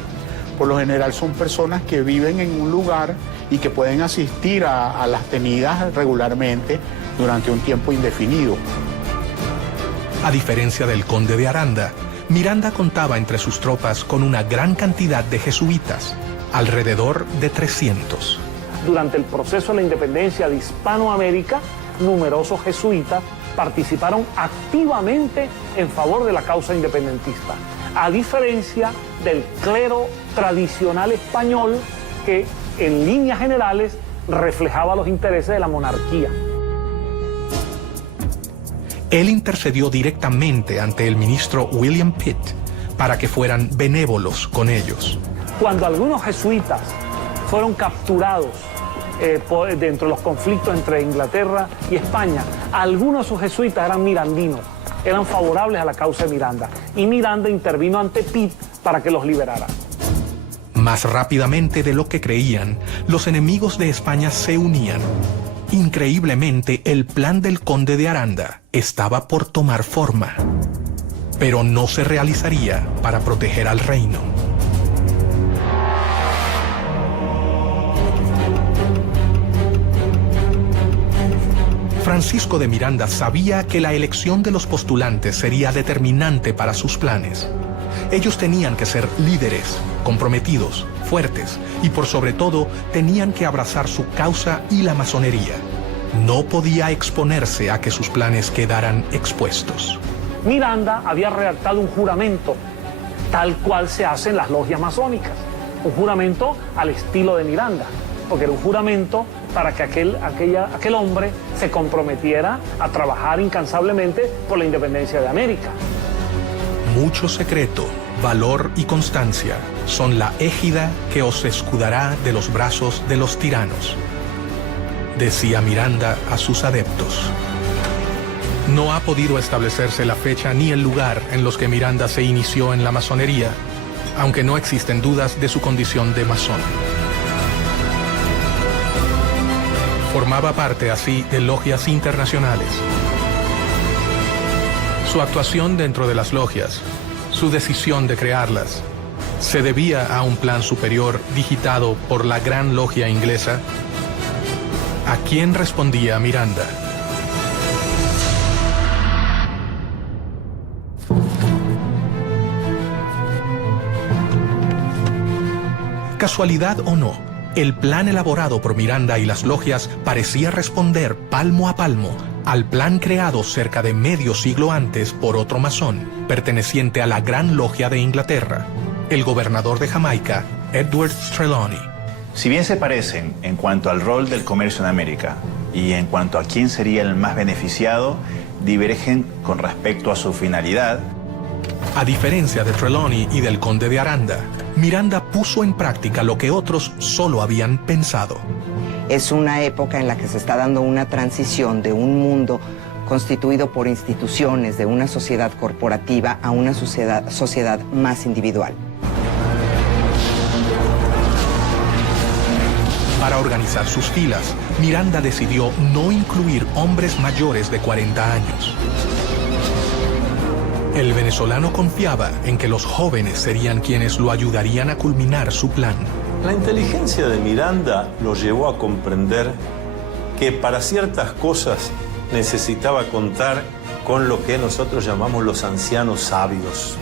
por lo general, son personas que viven en un lugar y que pueden asistir a las tenidas regularmente durante un tiempo indefinido. A diferencia del conde de Aranda, Miranda contaba entre sus tropas con una gran cantidad de jesuitas, alrededor de 300. Durante el proceso de la independencia de Hispanoamérica, numerosos jesuitas participaron activamente en favor de la causa independentista, a diferencia del clero tradicional español que, en líneas generales, reflejaba los intereses de la monarquía. Él intercedió directamente ante el ministro William Pitt para que fueran benévolos con ellos. Cuando algunos jesuitas fueron capturados dentro de los conflictos entre Inglaterra y España, algunos de sus jesuitas eran mirandinos, eran favorables a la causa de Miranda, y Miranda intervino ante Pitt para que los liberara. Más rápidamente de lo que creían, los enemigos de España se unían. Increíblemente, el plan del conde de Aranda estaba por tomar forma, pero no se realizaría para proteger al reino. Francisco de Miranda sabía que la elección de los postulantes sería determinante para sus planes. Ellos tenían que ser líderes, comprometidos, fuertes y por sobre todo tenían que abrazar su causa y la masonería. No podía exponerse a que sus planes quedaran expuestos. Miranda había redactado un juramento, tal cual se hace en las logias masónicas. Un juramento al estilo de Miranda, porque era un juramento para que aquel hombre se comprometiera a trabajar incansablemente por la independencia de América. Mucho secreto, valor y constancia son la égida que os escudará de los brazos de los tiranos, decía Miranda a sus adeptos. No ha podido establecerse la fecha ni el lugar en los que Miranda se inició en la masonería, aunque no existen dudas de su condición de masón. Formaba parte así de logias internacionales. Su actuación dentro de las logias, su decisión de crearlas, se debía a un plan superior digitado por la Gran Logia Inglesa. ¿A quién respondía Miranda? Casualidad o no, el plan elaborado por Miranda y las logias parecía responder palmo a palmo al plan creado cerca de medio siglo antes por otro masón, perteneciente a la Gran Logia de Inglaterra, el gobernador de Jamaica, Edward Trelawney. Si bien se parecen en cuanto al rol del comercio en América y en cuanto a quién sería el más beneficiado, divergen con respecto a su finalidad. A diferencia de Trelawney y del conde de Aranda, Miranda puso en práctica lo que otros solo habían pensado. Es una época en la que se está dando una transición de un mundo constituido por instituciones, de una sociedad corporativa a una sociedad más individual. Para organizar sus filas, Miranda decidió no incluir hombres mayores de 40 años. El venezolano confiaba en que los jóvenes serían quienes lo ayudarían a culminar su plan. La inteligencia de Miranda lo llevó a comprender que para ciertas cosas necesitaba contar con lo que nosotros llamamos los ancianos sabios.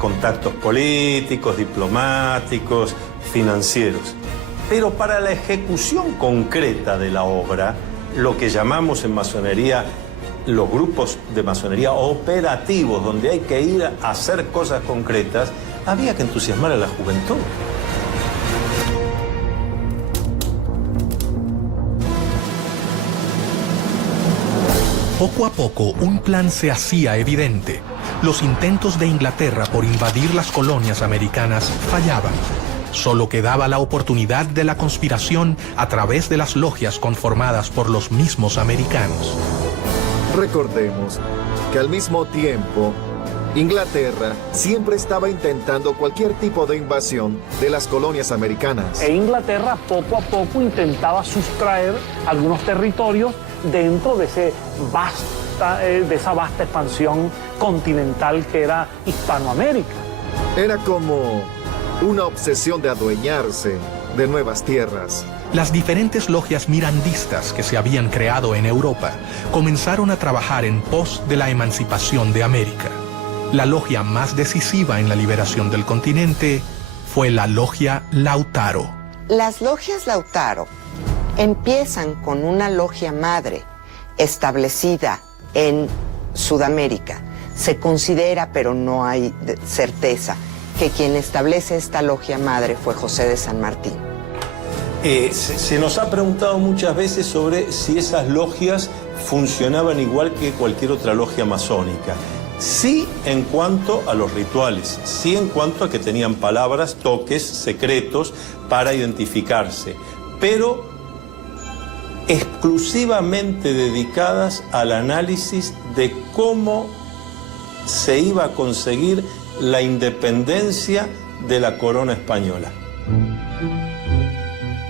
Contactos políticos, diplomáticos, financieros. Pero para la ejecución concreta de la obra, lo que llamamos en masonería los grupos de masonería operativos, donde hay que ir a hacer cosas concretas, había que entusiasmar a la juventud. Poco a poco, un plan se hacía evidente. Los intentos de Inglaterra por invadir las colonias americanas fallaban. Solo quedaba la oportunidad de la conspiración a través de las logias conformadas por los mismos americanos. Recordemos que al mismo tiempo, Inglaterra siempre estaba intentando cualquier tipo de invasión de las colonias americanas. E Inglaterra poco a poco intentaba sustraer algunos territorios dentro de esa vasta expansión continental que era Hispanoamérica. Era como una obsesión de adueñarse de nuevas tierras. Las diferentes logias mirandistas que se habían creado en Europa comenzaron a trabajar en pos de la emancipación de América. La logia más decisiva en la liberación del continente fue la logia Lautaro. Las logias Lautaro empiezan con una logia madre establecida en Sudamérica. Se considera, pero no hay certeza, que quien establece esta logia madre fue José de San Martín. Se nos ha preguntado muchas veces sobre si esas logias funcionaban igual que cualquier otra logia masónica. Sí en cuanto a los rituales, sí en cuanto a que tenían palabras, toques, secretos para identificarse, pero exclusivamente dedicadas al análisis de cómo se iba a conseguir la independencia de la corona española.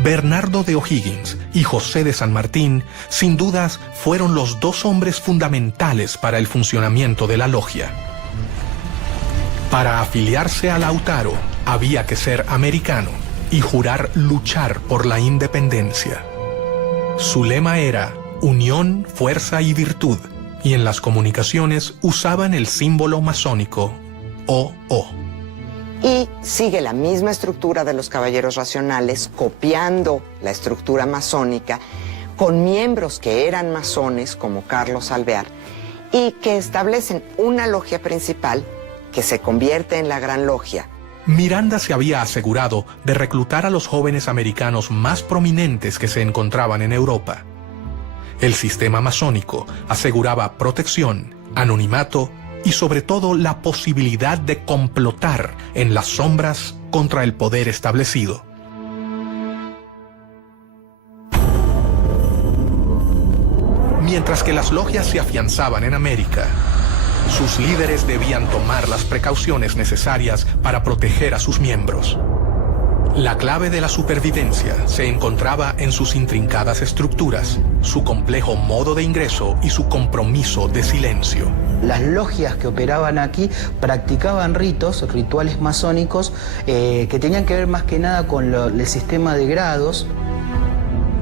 Bernardo de O'Higgins y José de San Martín, sin dudas, fueron los dos hombres fundamentales para el funcionamiento de la logia. Para afiliarse a Lautaro, había que ser americano y jurar luchar por la independencia. Su lema era unión, fuerza y virtud, y en las comunicaciones usaban el símbolo masónico COO. Y sigue la misma estructura de los caballeros racionales, copiando la estructura masónica, con miembros que eran masones, como Carlos Alvear, y que establecen una logia principal que se convierte en la Gran Logia. Miranda se había asegurado de reclutar a los jóvenes americanos más prominentes que se encontraban en Europa. El sistema masónico aseguraba protección, anonimato y sobre todo la posibilidad de complotar en las sombras contra el poder establecido. Mientras que las logias se afianzaban en América, sus líderes debían tomar las precauciones necesarias para proteger a sus miembros. La clave de la supervivencia se encontraba en sus intrincadas estructuras, su complejo modo de ingreso y su compromiso de silencio. Las logias que operaban aquí practicaban rituales masónicos que tenían que ver más que nada con el sistema de grados.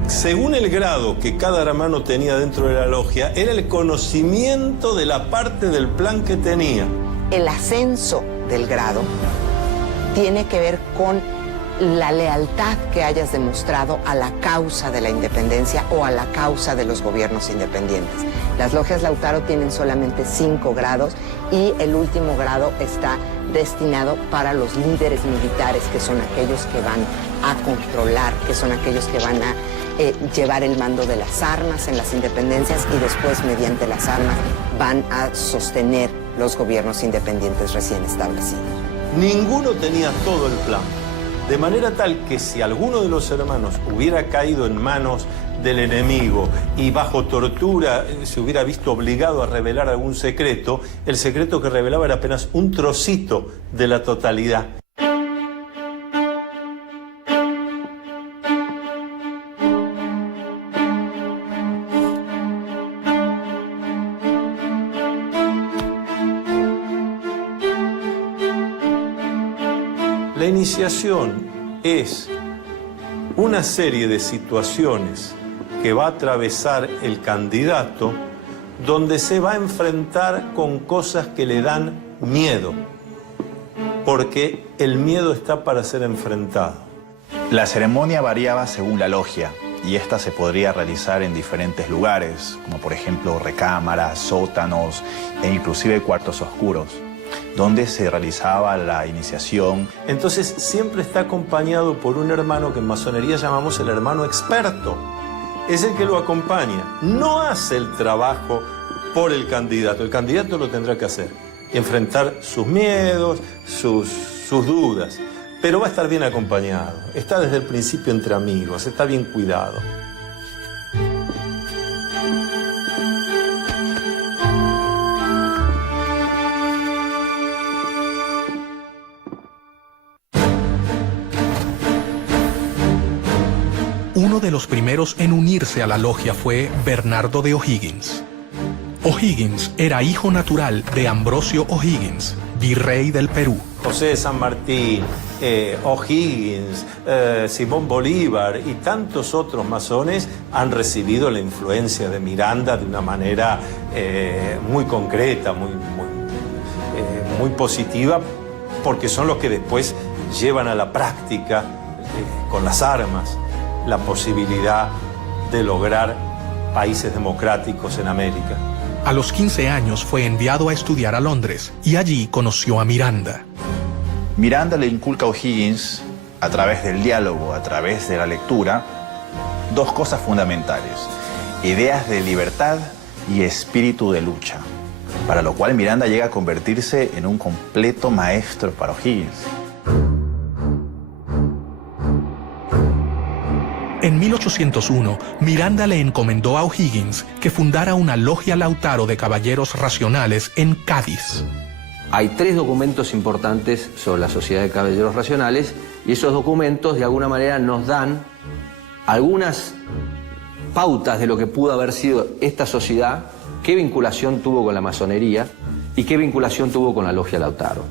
Según el grado que cada hermano tenía dentro de la logia, era el conocimiento de la parte del plan que tenía. El ascenso del grado tiene que ver con la lealtad que hayas demostrado a la causa de la independencia o a la causa de los gobiernos independientes. Las logias Lautaro tienen solamente 5 grados y el último grado está destinado para los líderes militares, que son aquellos que van a controlar, que son aquellos que van a llevar el mando de las armas en las independencias y después, mediante las armas, van a sostener los gobiernos independientes recién establecidos. Ninguno tenía todo el plan, de manera tal que si alguno de los hermanos hubiera caído en manos del enemigo y bajo tortura se hubiera visto obligado a revelar algún secreto, el secreto que revelaba era apenas un trocito de la totalidad. La iniciación es una serie de situaciones que va a atravesar el candidato, donde se va a enfrentar con cosas que le dan miedo, porque el miedo está para ser enfrentado. La ceremonia variaba según la logia y esta se podría realizar en diferentes lugares, como por ejemplo recámaras, sótanos e inclusive cuartos oscuros, donde se realizaba la iniciación. Entonces siempre está acompañado por un hermano que en masonería llamamos el hermano experto. Es el que lo acompaña, no hace el trabajo por el candidato lo tendrá que hacer, enfrentar sus miedos, sus dudas, pero va a estar bien acompañado, está desde el principio entre amigos, está bien cuidado. Uno de los primeros en unirse a la logia fue Bernardo de O'Higgins. O'Higgins era hijo natural de Ambrosio O'Higgins, virrey del Perú. José de San Martín, O'Higgins, Simón Bolívar y tantos otros masones han recibido la influencia de Miranda de una manera muy concreta, muy positiva, porque son los que después llevan a la práctica con las armas la posibilidad de lograr países democráticos en América. A los 15 años fue enviado a estudiar a Londres y allí conoció a Miranda. Miranda le inculca a O'Higgins, a través del diálogo, a través de la lectura, 2 cosas fundamentales: ideas de libertad y espíritu de lucha, para lo cual Miranda llega a convertirse en un completo maestro para O'Higgins. En 1801, Miranda le encomendó a O'Higgins que fundara una logia Lautaro de caballeros racionales en Cádiz. Hay 3 documentos importantes sobre la Sociedad de Caballeros Racionales y esos documentos de alguna manera nos dan algunas pautas de lo que pudo haber sido esta sociedad, qué vinculación tuvo con la masonería y qué vinculación tuvo con la logia Lautaro.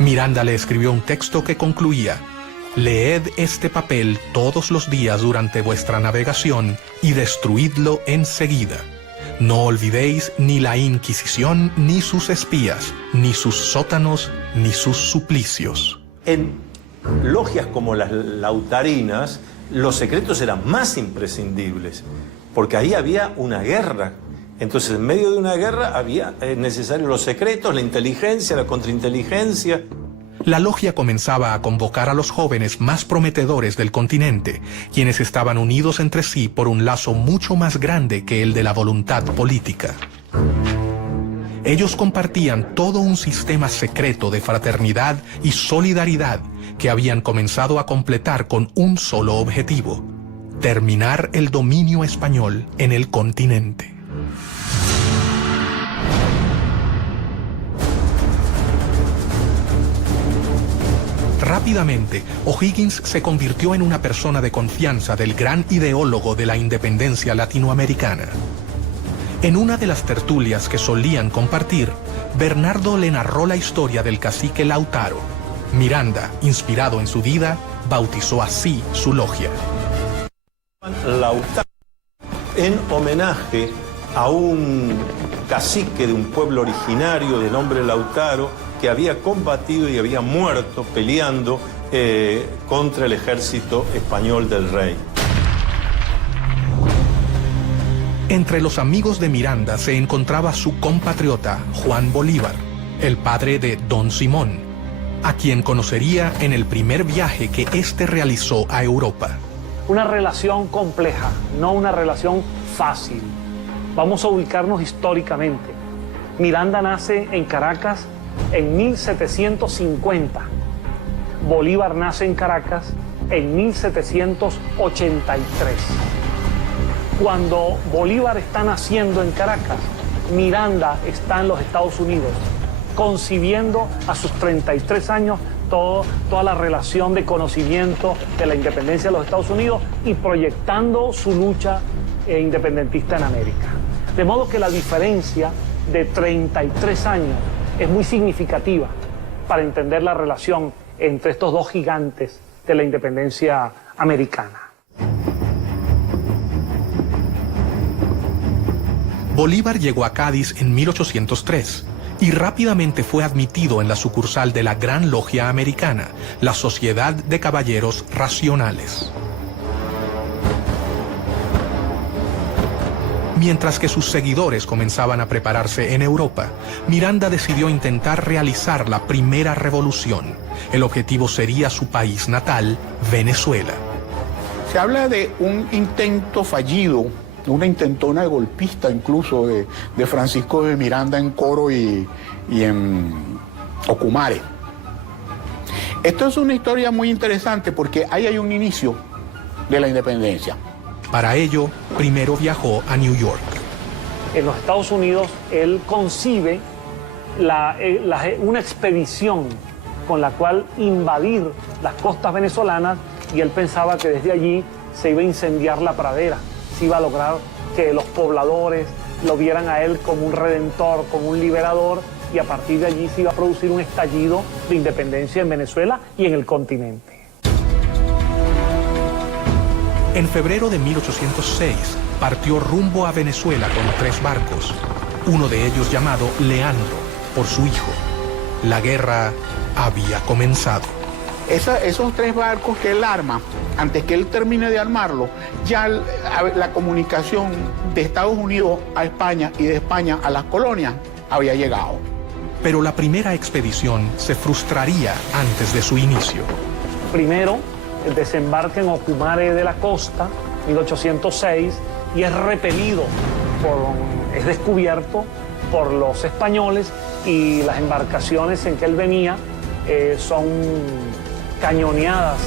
Miranda le escribió un texto que concluía: «Leed este papel todos los días durante vuestra navegación y destruidlo enseguida, No olvidéis ni la Inquisición, ni sus espías, ni sus sótanos, ni sus suplicios. En logias como las lautarinas, los secretos eran más imprescindibles, porque ahí había una guerra. Entonces, en medio de una guerra había necesarios los secretos, la inteligencia, la contrainteligencia. La logia comenzaba a convocar a los jóvenes más prometedores del continente, quienes estaban unidos entre sí por un lazo mucho más grande que el de la voluntad política. Ellos compartían todo un sistema secreto de fraternidad y solidaridad que habían comenzado a completar con un solo objetivo: terminar el dominio español en el continente. Rápidamente, O'Higgins se convirtió en una persona de confianza del gran ideólogo de la independencia latinoamericana. En una de las tertulias que solían compartir, Bernardo le narró la historia del cacique Lautaro. Miranda, inspirado en su vida, bautizó así su logia. Lautaro, en homenaje a un cacique de un pueblo originario de nombre Lautaro, que había combatido y había muerto peleando contra el ejército español del rey. Entre los amigos de Miranda se encontraba su compatriota Juan Bolívar, el padre de Don Simón, a quien conocería en el primer viaje que éste realizó a Europa. Una relación compleja, no una relación fácil. Vamos a ubicarnos históricamente. Miranda nace en Caracas en 1750. Bolívar nace en Caracas en 1783. Cuando Bolívar está naciendo en Caracas, Miranda está en los Estados Unidos, concibiendo a sus 33 años toda la relación de conocimiento de la independencia de los Estados Unidos y proyectando su lucha independentista en América. De modo que la diferencia de 33 años es muy significativa para entender la relación entre estos dos gigantes de la independencia americana. Bolívar llegó a Cádiz en 1803 y rápidamente fue admitido en la sucursal de la Gran Logia Americana, la Sociedad de Caballeros Racionales. Mientras que sus seguidores comenzaban a prepararse en Europa, Miranda decidió intentar realizar la primera revolución. El objetivo sería su país natal, Venezuela. Se habla de un intento fallido, una intentona golpista incluso de Francisco de Miranda en Coro y en Ocumare. Esto es una historia muy interesante porque ahí hay un inicio de la independencia. Para ello, primero viajó a New York. En los Estados Unidos, él concibe una expedición con la cual invadir las costas venezolanas y él pensaba que desde allí se iba a incendiar la pradera, se iba a lograr que los pobladores lo vieran a él como un redentor, como un liberador, y a partir de allí se iba a producir un estallido de independencia en Venezuela y en el continente. En febrero de 1806 partió rumbo a Venezuela con 3 barcos, uno de ellos llamado Leandro, por su hijo. La guerra había comenzado. Esos 3 barcos que él arma, antes que él termine de armarlo, ya la comunicación de Estados Unidos a España y de España a las colonias había llegado. Pero la primera expedición se frustraría antes de su inicio. Primero, el desembarque en Ocumare de la Costa, 1806, y es repelido, es descubierto por los españoles y las embarcaciones en que él venía son cañoneadas.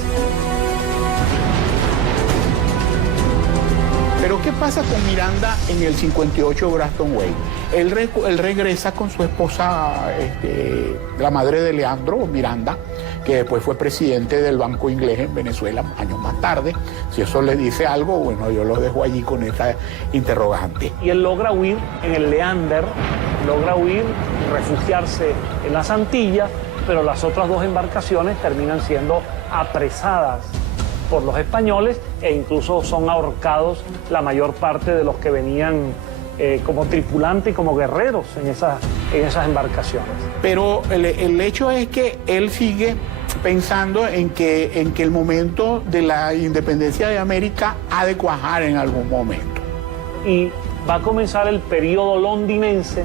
Pero ¿qué pasa con Miranda en el 58 Grafton Way? Él regresa con su esposa, la madre de Leandro, Miranda, que después fue presidente del Banco Inglés en Venezuela años más tarde. Si eso le dice algo, bueno, yo lo dejo allí con esta interrogante. Y él logra huir en el Leander, logra huir y refugiarse en las Antillas, pero las otras 2 embarcaciones terminan siendo apresadas por los españoles e incluso son ahorcados la mayor parte de los que venían como tripulante y como guerreros en esas embarcaciones. Pero el hecho es que él sigue pensando en que el momento de la independencia de América ha de cuajar en algún momento. Y va a comenzar el periodo londinense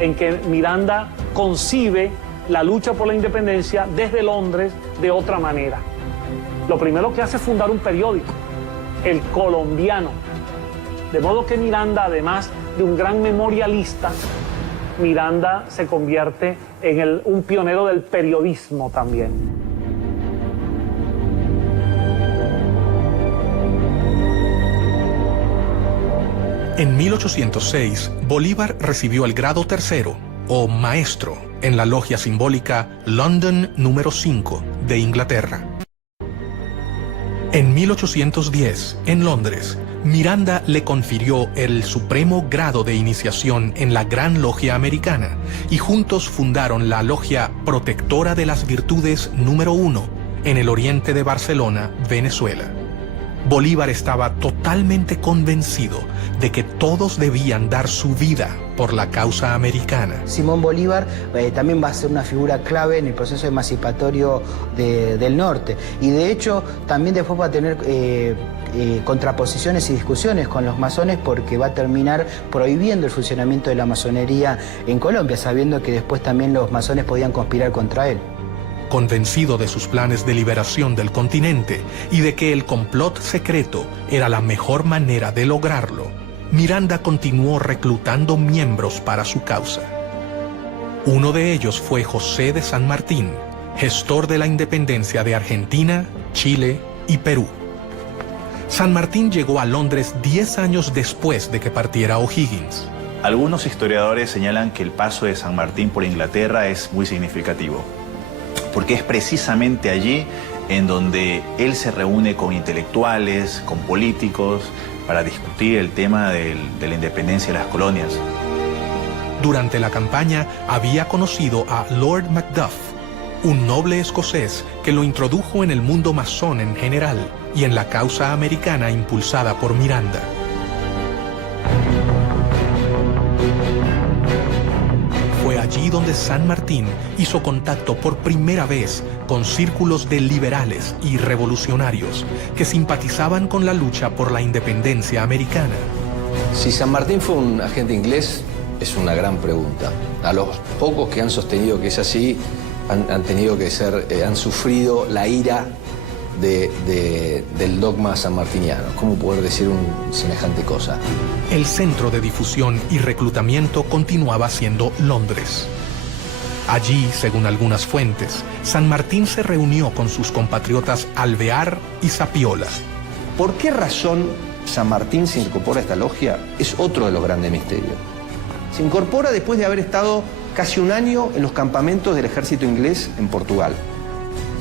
en que Miranda concibe la lucha por la independencia desde Londres de otra manera. Lo primero que hace es fundar un periódico, El Colombiano. De modo que Miranda, además de un gran memorialista, Miranda se convierte en un pionero del periodismo también. En 1806, Bolívar recibió el grado tercero, o maestro, en la logia simbólica London número 5 de Inglaterra. En 1810, en Londres, Miranda le confirió el supremo grado de iniciación en la Gran Logia Americana y juntos fundaron la Logia Protectora de las Virtudes número 1 en el oriente de Barcelona, Venezuela. Bolívar estaba totalmente convencido de que todos debían dar su vida por la causa americana. Simón Bolívar también va a ser una figura clave en el proceso emancipatorio del norte y de hecho también después va a tener contraposiciones y discusiones con los masones porque va a terminar prohibiendo el funcionamiento de la masonería en Colombia, sabiendo que después también los masones podían conspirar contra él. Convencido de sus planes de liberación del continente y de que el complot secreto era la mejor manera de lograrlo, Miranda continuó reclutando miembros para su causa. Uno de ellos fue José de San Martín, gestor de la independencia de Argentina, Chile y Perú. San Martín llegó a Londres 10 años después de que partiera O'Higgins. Algunos historiadores señalan que el paso de San Martín por Inglaterra es muy significativo, porque es precisamente allí en donde él se reúne con intelectuales, con políticos, para discutir el tema de la independencia de las colonias. Durante la campaña había conocido a Lord Macduff, un noble escocés que lo introdujo en el mundo masón en general y en la causa americana impulsada por Miranda. Fue allí donde San Martín hizo contacto por primera vez con círculos de liberales y revolucionarios que simpatizaban con la lucha por la independencia americana. Si San Martín fue un agente inglés, es una gran pregunta. A los pocos que han sostenido que es así, han sufrido la ira del dogma sanmartiniano. ¿Cómo poder decir semejante cosa? El centro de difusión y reclutamiento continuaba siendo Londres. Allí, según algunas fuentes, San Martín se reunió con sus compatriotas Alvear y Zapiola. ¿Por qué razón San Martín se incorpora a esta logia? Es otro de los grandes misterios. Se incorpora después de haber estado casi un año en los campamentos del ejército inglés en Portugal.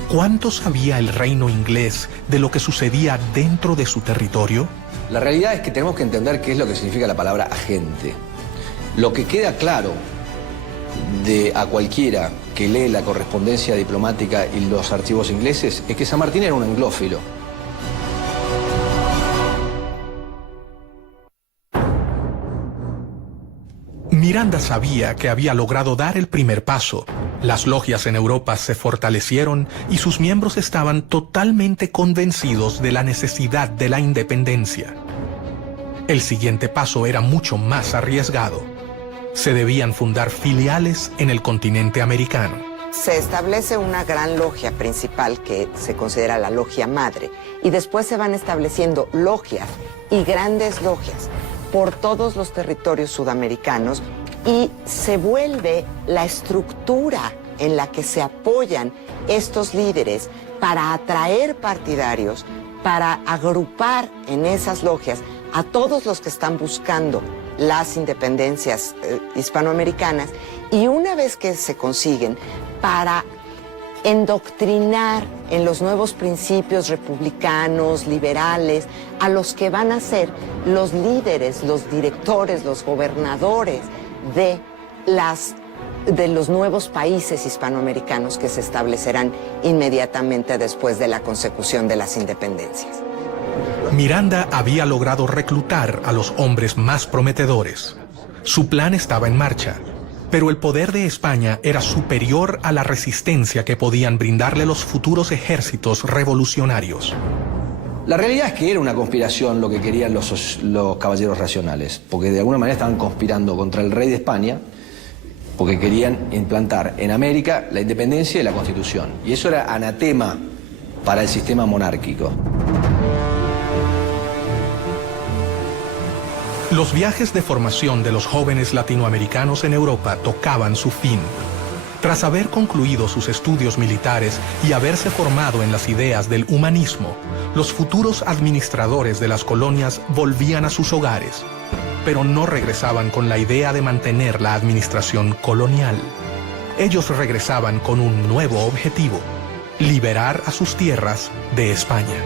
¿Cuánto sabía el reino inglés de lo que sucedía dentro de su territorio? La realidad es que tenemos que entender qué es lo que significa la palabra agente. Lo que queda claro a cualquiera que lee la correspondencia diplomática y los archivos ingleses es que San Martín era un anglófilo. Miranda sabía que había logrado dar el primer paso. Las logias en Europa se fortalecieron y sus miembros estaban totalmente convencidos de la necesidad de la independencia. El siguiente paso era mucho más arriesgado. Se debían fundar filiales en el continente americano. Se establece una gran logia principal que se considera la logia madre y después se van estableciendo logias y grandes logias por todos los territorios sudamericanos y se vuelve la estructura en la que se apoyan estos líderes para atraer partidarios, para agrupar en esas logias a todos los que están buscando las independencias hispanoamericanas y una vez que se consiguen, para endoctrinar en los nuevos principios republicanos, liberales, a los que van a ser los líderes, los directores, los gobernadores de los nuevos países hispanoamericanos que se establecerán inmediatamente después de la consecución de las independencias. Miranda había logrado reclutar a los hombres más prometedores. Su plan estaba en marcha, pero el poder de España era superior a la resistencia que podían brindarle los futuros ejércitos revolucionarios. La realidad es que era una conspiración lo que querían los caballeros racionales, porque de alguna manera estaban conspirando contra el rey de España, porque querían implantar en América la independencia y la Constitución. Y eso era anatema para el sistema monárquico. Los viajes de formación de los jóvenes latinoamericanos en Europa tocaban su fin. Tras haber concluido sus estudios militares y haberse formado en las ideas del humanismo, los futuros administradores de las colonias volvían a sus hogares, pero no regresaban con la idea de mantener la administración colonial. Ellos regresaban con un nuevo objetivo: liberar a sus tierras de España.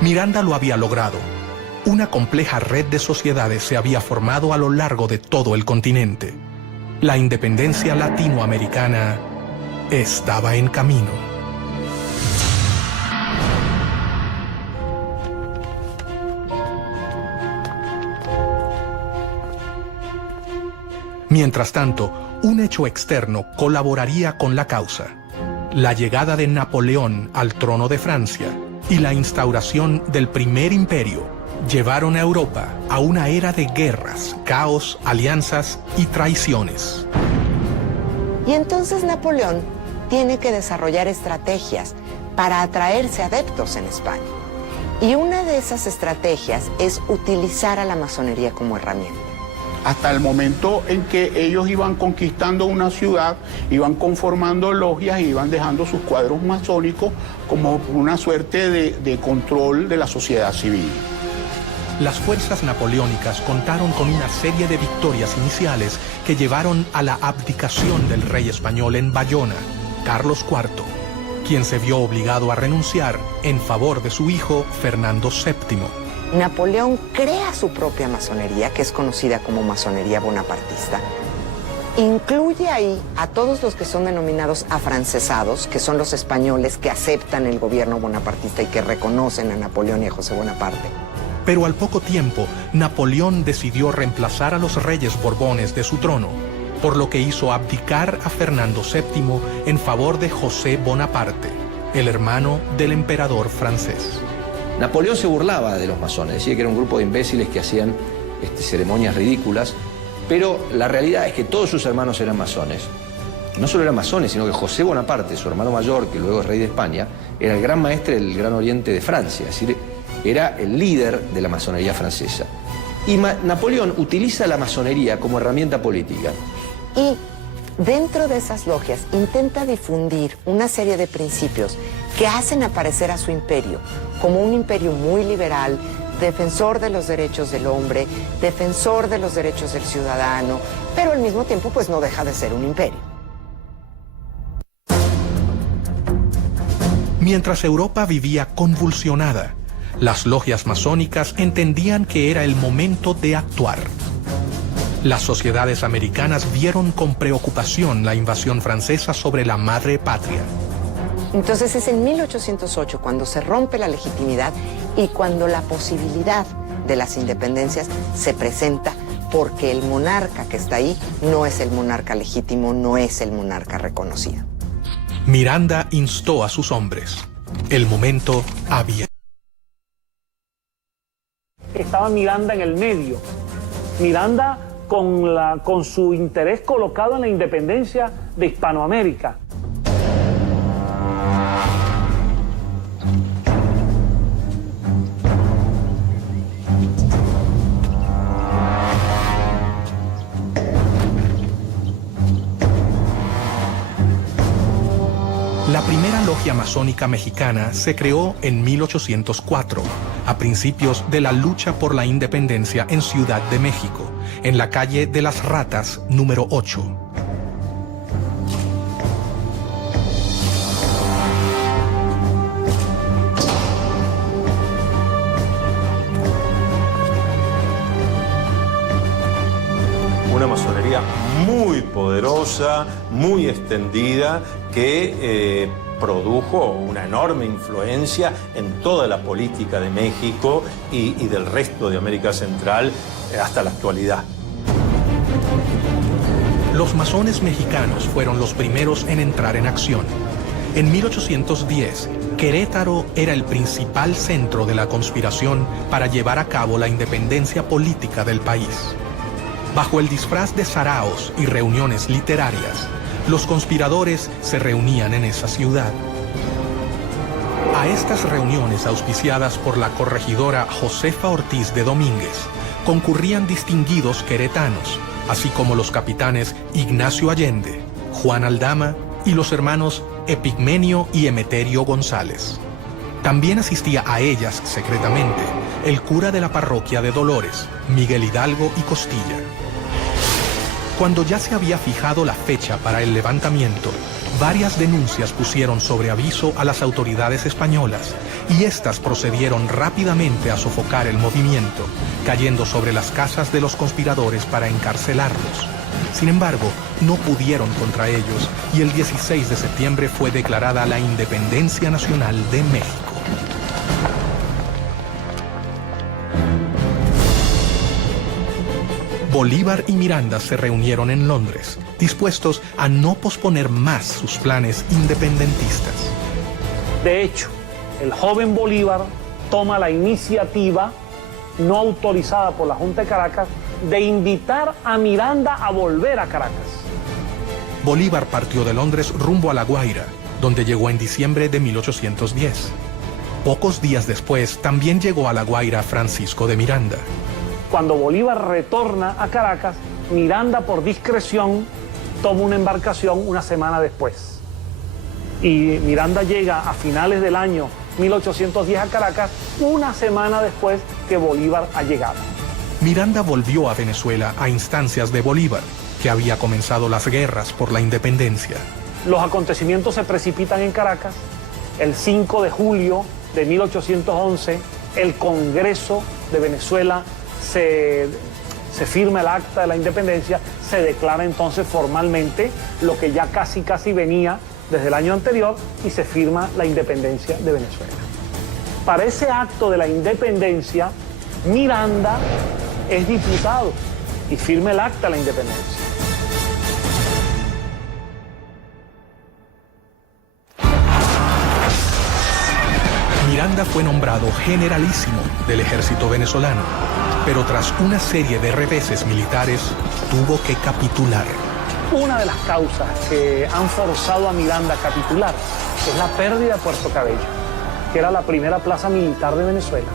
Miranda lo había logrado. Una compleja red de sociedades se había formado a lo largo de todo el continente. La independencia latinoamericana estaba en camino. Mientras tanto, un hecho externo colaboraría con la causa: la llegada de Napoleón al trono de Francia y la instauración del Primer Imperio llevaron a Europa a una era de guerras, caos, alianzas y traiciones. Y entonces Napoleón tiene que desarrollar estrategias para atraerse adeptos en España. Y una de esas estrategias es utilizar a la masonería como herramienta. Hasta el momento en que ellos iban conquistando una ciudad, iban conformando logias y iban dejando sus cuadros masónicos como una suerte de control de la sociedad civil. Las fuerzas napoleónicas contaron con una serie de victorias iniciales que llevaron a la abdicación del rey español en Bayona, Carlos IV, quien se vio obligado a renunciar en favor de su hijo Fernando VII. Napoleón crea su propia masonería, que es conocida como masonería bonapartista. Incluye ahí a todos los que son denominados afrancesados, que son los españoles que aceptan el gobierno bonapartista y que reconocen a Napoleón y a José Bonaparte. Pero al poco tiempo, Napoleón decidió reemplazar a los reyes borbones de su trono, por lo que hizo abdicar a Fernando VII en favor de José Bonaparte, el hermano del emperador francés. Napoleón se burlaba de los masones, decía que era un grupo de imbéciles que hacían ceremonias ridículas, pero la realidad es que todos sus hermanos eran masones. No solo eran masones, sino que José Bonaparte, su hermano mayor, que luego es rey de España, era el gran maestre del Gran Oriente de Francia, es decir, era el líder de la masonería francesa. Y Napoleón utiliza la masonería como herramienta política. Y dentro de esas logias intenta difundir una serie de principios que hacen aparecer a su imperio como un imperio muy liberal, defensor de los derechos del hombre, defensor de los derechos del ciudadano, pero al mismo tiempo pues no deja de ser un imperio. Mientras Europa vivía convulsionada, las logias masónicas entendían que era el momento de actuar. Las sociedades americanas vieron con preocupación la invasión francesa sobre la madre patria. Entonces es en 1808 cuando se rompe la legitimidad y cuando la posibilidad de las independencias se presenta, porque el monarca que está ahí no es el monarca legítimo, no es el monarca reconocido. Miranda instó a sus hombres. El momento había. Estaba Miranda en el medio. Miranda con su interés colocado en la independencia de Hispanoamérica. La primera logia masónica mexicana se creó en 1804, a principios de la lucha por la independencia en Ciudad de México, en la calle de las Ratas, número 8. Una masonería muy poderosa, muy extendida, que produjo una enorme influencia en toda la política de México y del resto de América Central hasta la actualidad. Los masones mexicanos fueron los primeros en entrar en acción. En 1810, Querétaro era el principal centro de la conspiración para llevar a cabo la independencia política del país. Bajo el disfraz de saraos y reuniones literarias, los conspiradores se reunían en esa ciudad. A estas reuniones auspiciadas por la corregidora Josefa Ortiz de Domínguez, concurrían distinguidos queretanos, así como los capitanes Ignacio Allende, Juan Aldama y los hermanos Epigmenio y Emeterio González. También asistía a ellas secretamente el cura de la parroquia de Dolores, Miguel Hidalgo y Costilla. Cuando ya se había fijado la fecha para el levantamiento, varias denuncias pusieron sobre aviso a las autoridades españolas y éstas procedieron rápidamente a sofocar el movimiento, cayendo sobre las casas de los conspiradores para encarcelarlos. Sin embargo, no pudieron contra ellos y el 16 de septiembre fue declarada la Independencia Nacional de México. Bolívar y Miranda se reunieron en Londres, dispuestos a no posponer más sus planes independentistas. De hecho, el joven Bolívar toma la iniciativa, no autorizada por la Junta de Caracas, de invitar a Miranda a volver a Caracas. Bolívar partió de Londres rumbo a La Guaira, donde llegó en diciembre de 1810. Pocos días después, también llegó a La Guaira Francisco de Miranda. Cuando Bolívar retorna a Caracas, Miranda, por discreción, toma una embarcación una semana después. Y Miranda llega a finales del año 1810 a Caracas, una semana después que Bolívar ha llegado. Miranda volvió a Venezuela a instancias de Bolívar, que había comenzado las guerras por la independencia. Los acontecimientos se precipitan en Caracas. El 5 de julio de 1811, el Congreso de Venezuela se firma el acta de la independencia, se declara entonces formalmente lo que ya casi venía desde el año anterior y se firma la independencia de Venezuela. Para ese acto de la independencia, Miranda es diputado y firma el acta de la independencia. Miranda fue nombrado generalísimo del ejército venezolano, pero tras una serie de reveses militares, tuvo que capitular. Una de las causas que han forzado a Miranda a capitular es la pérdida de Puerto Cabello, que era la primera plaza militar de Venezuela.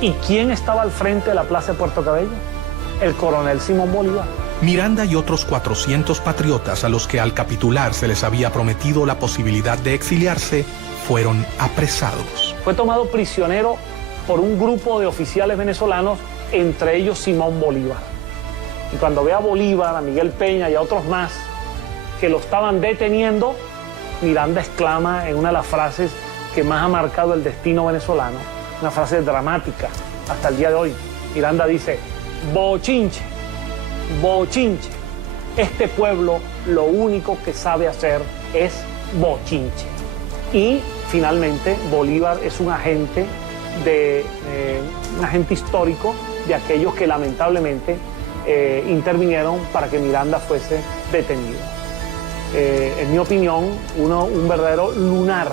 ¿Y quién estaba al frente de la plaza de Puerto Cabello? El coronel Simón Bolívar. Miranda y otros 400 patriotas a los que al capitular se les había prometido la posibilidad de exiliarse, fueron apresados. Fue tomado prisionero por un grupo de oficiales venezolanos, entre ellos Simón Bolívar. Y cuando ve a Bolívar, a Miguel Peña y a otros más que lo estaban deteniendo, Miranda exclama en una de las frases que más ha marcado el destino venezolano, una frase dramática hasta el día de hoy. Miranda dice: bochinche, bochinche. Este pueblo lo único que sabe hacer es bochinche. Y finalmente Bolívar es un agente histórico de aquellos que lamentablemente intervinieron para que Miranda fuese detenido. En mi opinión, un verdadero lunar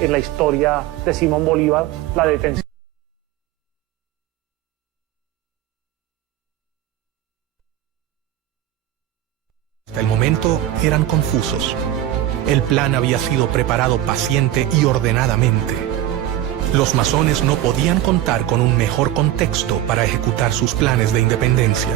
en la historia de Simón Bolívar, la detención. Hasta el momento eran confusos. El plan había sido preparado paciente y ordenadamente. Los masones no podían contar con un mejor contexto para ejecutar sus planes de independencia.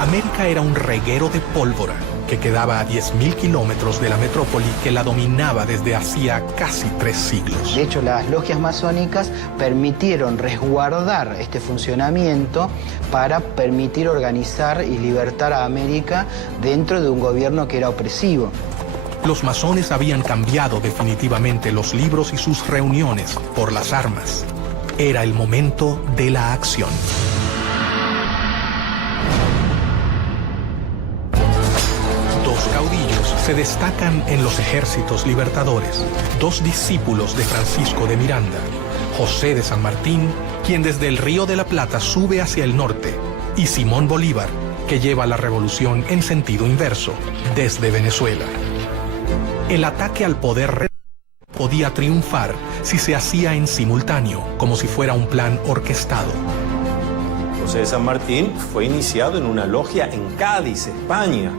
América era un reguero de pólvora que quedaba a 10.000 kilómetros de la metrópoli que la dominaba desde hacía casi 3 siglos. De hecho, las logias masónicas permitieron resguardar este funcionamiento para permitir organizar y libertar a América dentro de un gobierno que era opresivo. Los masones habían cambiado definitivamente los libros y sus reuniones por las armas. Era el momento de la acción. nuevos caudillos se destacan en los ejércitos libertadores, dos discípulos de Francisco de Miranda, José de San Martín, quien desde el Río de la Plata sube hacia el norte, y Simón Bolívar, que lleva la revolución en sentido inverso, desde Venezuela. El ataque al poder podía triunfar si se hacía en simultáneo, como si fuera un plan orquestado. José de San Martín fue iniciado en una logia en Cádiz, España.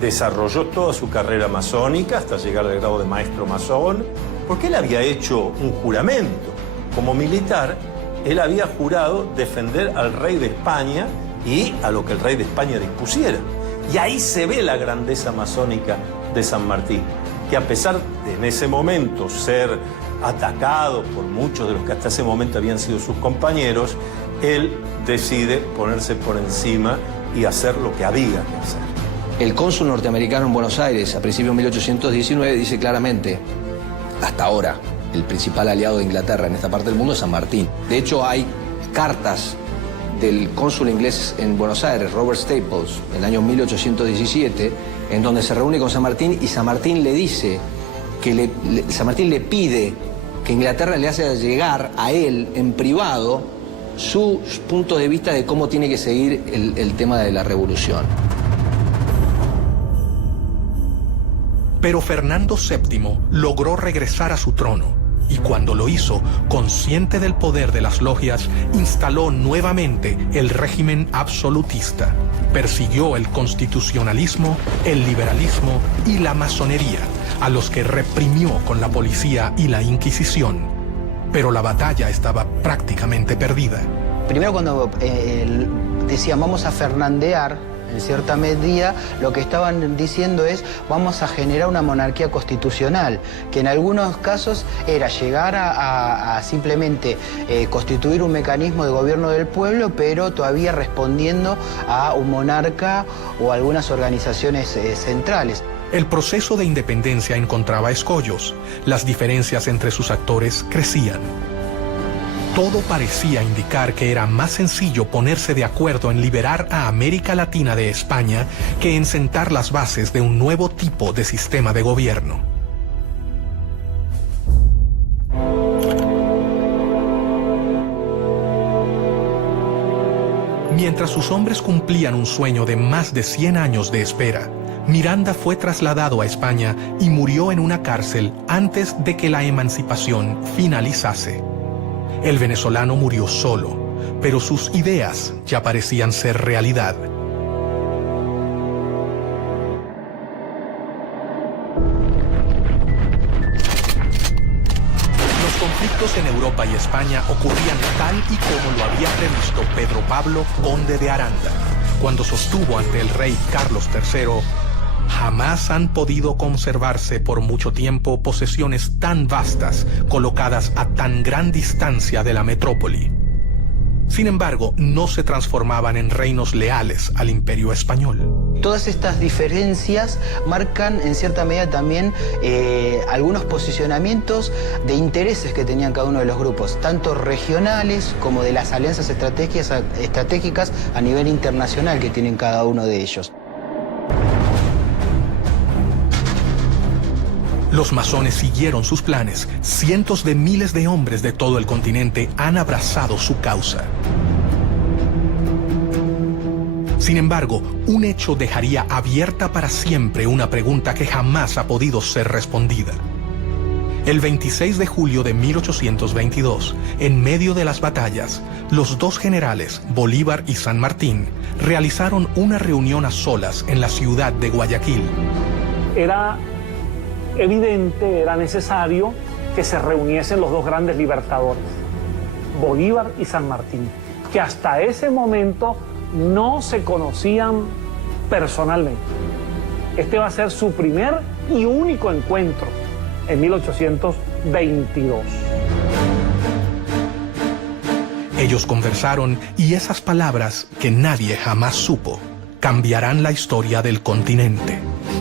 Desarrolló toda su carrera masónica hasta llegar al grado de maestro masón, porque él había hecho un juramento. Como militar, él había jurado defender al rey de España y a lo que el rey de España dispusiera. Y ahí se ve la grandeza masónica de San Martín, que a pesar de en ese momento ser atacado por muchos de los que hasta ese momento habían sido sus compañeros, él decide ponerse por encima y hacer lo que había que hacer. El cónsul norteamericano en Buenos Aires, a principios de 1819, dice claramente, hasta ahora, el principal aliado de Inglaterra en esta parte del mundo es San Martín. De hecho, hay cartas del cónsul inglés en Buenos Aires, Robert Staples, en el año 1817, en donde se reúne con San Martín y San Martín le dice que San Martín le pide que Inglaterra le haga llegar a él en privado su punto de vista de cómo tiene que seguir el tema de la revolución. Pero Fernando VII logró regresar a su trono y cuando lo hizo, consciente del poder de las logias, instaló nuevamente el régimen absolutista. Persiguió el constitucionalismo, el liberalismo y la masonería, a los que reprimió con la policía y la Inquisición. Pero la batalla estaba prácticamente perdida. Primero, cuando decían vamos a fernandear, en cierta medida lo que estaban diciendo es vamos a generar una monarquía constitucional, que en algunos casos era llegar a simplemente constituir un mecanismo de gobierno del pueblo, pero todavía respondiendo a un monarca o algunas organizaciones centrales. El proceso de independencia encontraba escollos. Las diferencias entre sus actores crecían. Todo parecía indicar que era más sencillo ponerse de acuerdo en liberar a América Latina de España que en sentar las bases de un nuevo tipo de sistema de gobierno. Mientras sus hombres cumplían un sueño de más de 100 años de espera, Miranda fue trasladado a España y murió en una cárcel antes de que la emancipación finalizase. El venezolano murió solo, pero sus ideas ya parecían ser realidad. Los conflictos en Europa y España ocurrían tal y como lo había previsto Pedro Pablo, conde de Aranda, cuando sostuvo ante el rey Carlos III: jamás han podido conservarse por mucho tiempo posesiones tan vastas, colocadas a tan gran distancia de la metrópoli. Sin embargo, no se transformaban en reinos leales al imperio español. Todas estas diferencias marcan en cierta medida también algunos posicionamientos de intereses que tenían cada uno de los grupos, tanto regionales como de las alianzas estratégicas a nivel internacional que tienen cada uno de ellos. Los masones siguieron sus planes. Cientos de miles de hombres de todo el continente han abrazado su causa. Sin embargo, un hecho dejaría abierta para siempre una pregunta que jamás ha podido ser respondida. El 26 de julio de 1822, en medio de las batallas, los dos generales, Bolívar y San Martín, realizaron una reunión a solas en la ciudad de Guayaquil. Era evidente, era necesario que se reuniesen los dos grandes libertadores, Bolívar y San Martín, que hasta ese momento no se conocían personalmente. Este va a ser su primer y único encuentro en 1822. Ellos conversaron y esas palabras, que nadie jamás supo, cambiarán la historia del continente.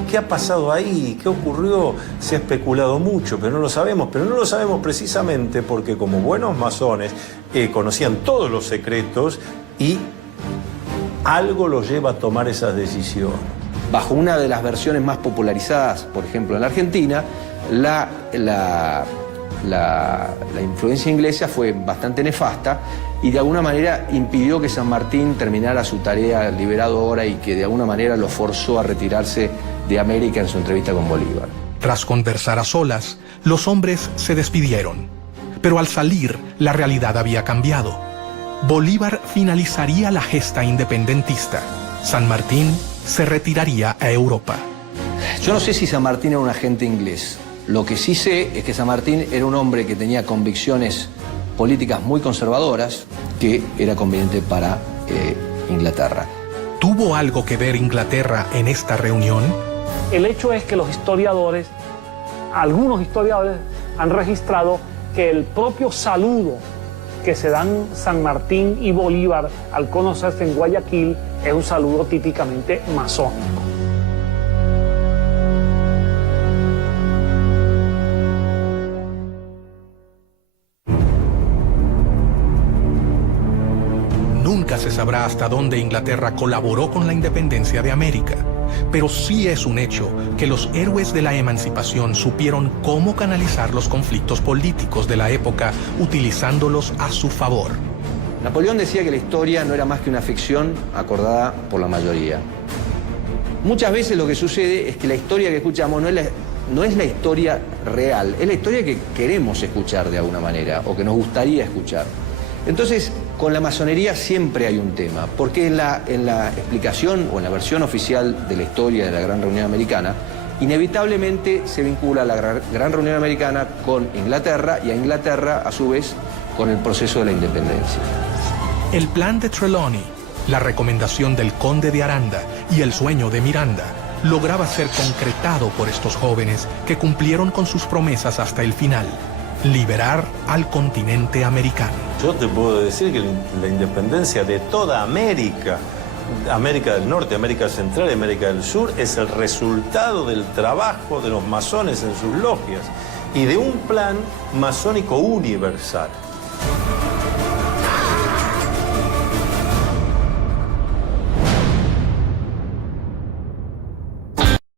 ¿Qué ha pasado ahí? ¿Qué ocurrió? Se ha especulado mucho, pero no lo sabemos. Pero no lo sabemos precisamente porque como buenos masones conocían todos los secretos y algo los lleva a tomar esas decisiones. Bajo una de las versiones más popularizadas, por ejemplo, en la Argentina, la influencia inglesa fue bastante nefasta y de alguna manera impidió que San Martín terminara su tarea liberadora y que de alguna manera lo forzó a retirarse de América en su entrevista con Bolívar. Tras conversar a solas, los hombres se despidieron. Pero al salir, la realidad había cambiado. Bolívar finalizaría la gesta independentista. San Martín se retiraría a Europa. Yo no sé si San Martín era un agente inglés. Lo que sí sé es que San Martín era un hombre que tenía convicciones políticas muy conservadoras que era conveniente para Inglaterra. ¿Tuvo algo que ver Inglaterra en esta reunión? El hecho es que los historiadores, algunos historiadores, han registrado que el propio saludo que se dan San Martín y Bolívar al conocerse en Guayaquil es un saludo típicamente masónico. Nunca se sabrá hasta dónde Inglaterra colaboró con la independencia de América, pero sí es un hecho que los héroes de la emancipación supieron cómo canalizar los conflictos políticos de la época utilizándolos a su favor. Napoleón decía que la historia no era más que una ficción acordada por la mayoría. Muchas veces lo que sucede es que la historia que escuchamos no es la historia real, es la historia que queremos escuchar de alguna manera o que nos gustaría escuchar. Entonces, con la masonería siempre hay un tema, porque en la explicación o en la versión oficial de la historia de la Gran Reunión Americana, inevitablemente se vincula la Gran Reunión Americana con Inglaterra y a Inglaterra, a su vez, con el proceso de la independencia. El plan de Trelawney, la recomendación del conde de Aranda y el sueño de Miranda lograba ser concretado por estos jóvenes que cumplieron con sus promesas hasta el final: liberar al continente americano. Yo te puedo decir que la independencia de toda América, América del Norte, América Central y América del Sur, es el resultado del trabajo de los masones en sus logias y de un plan masónico universal.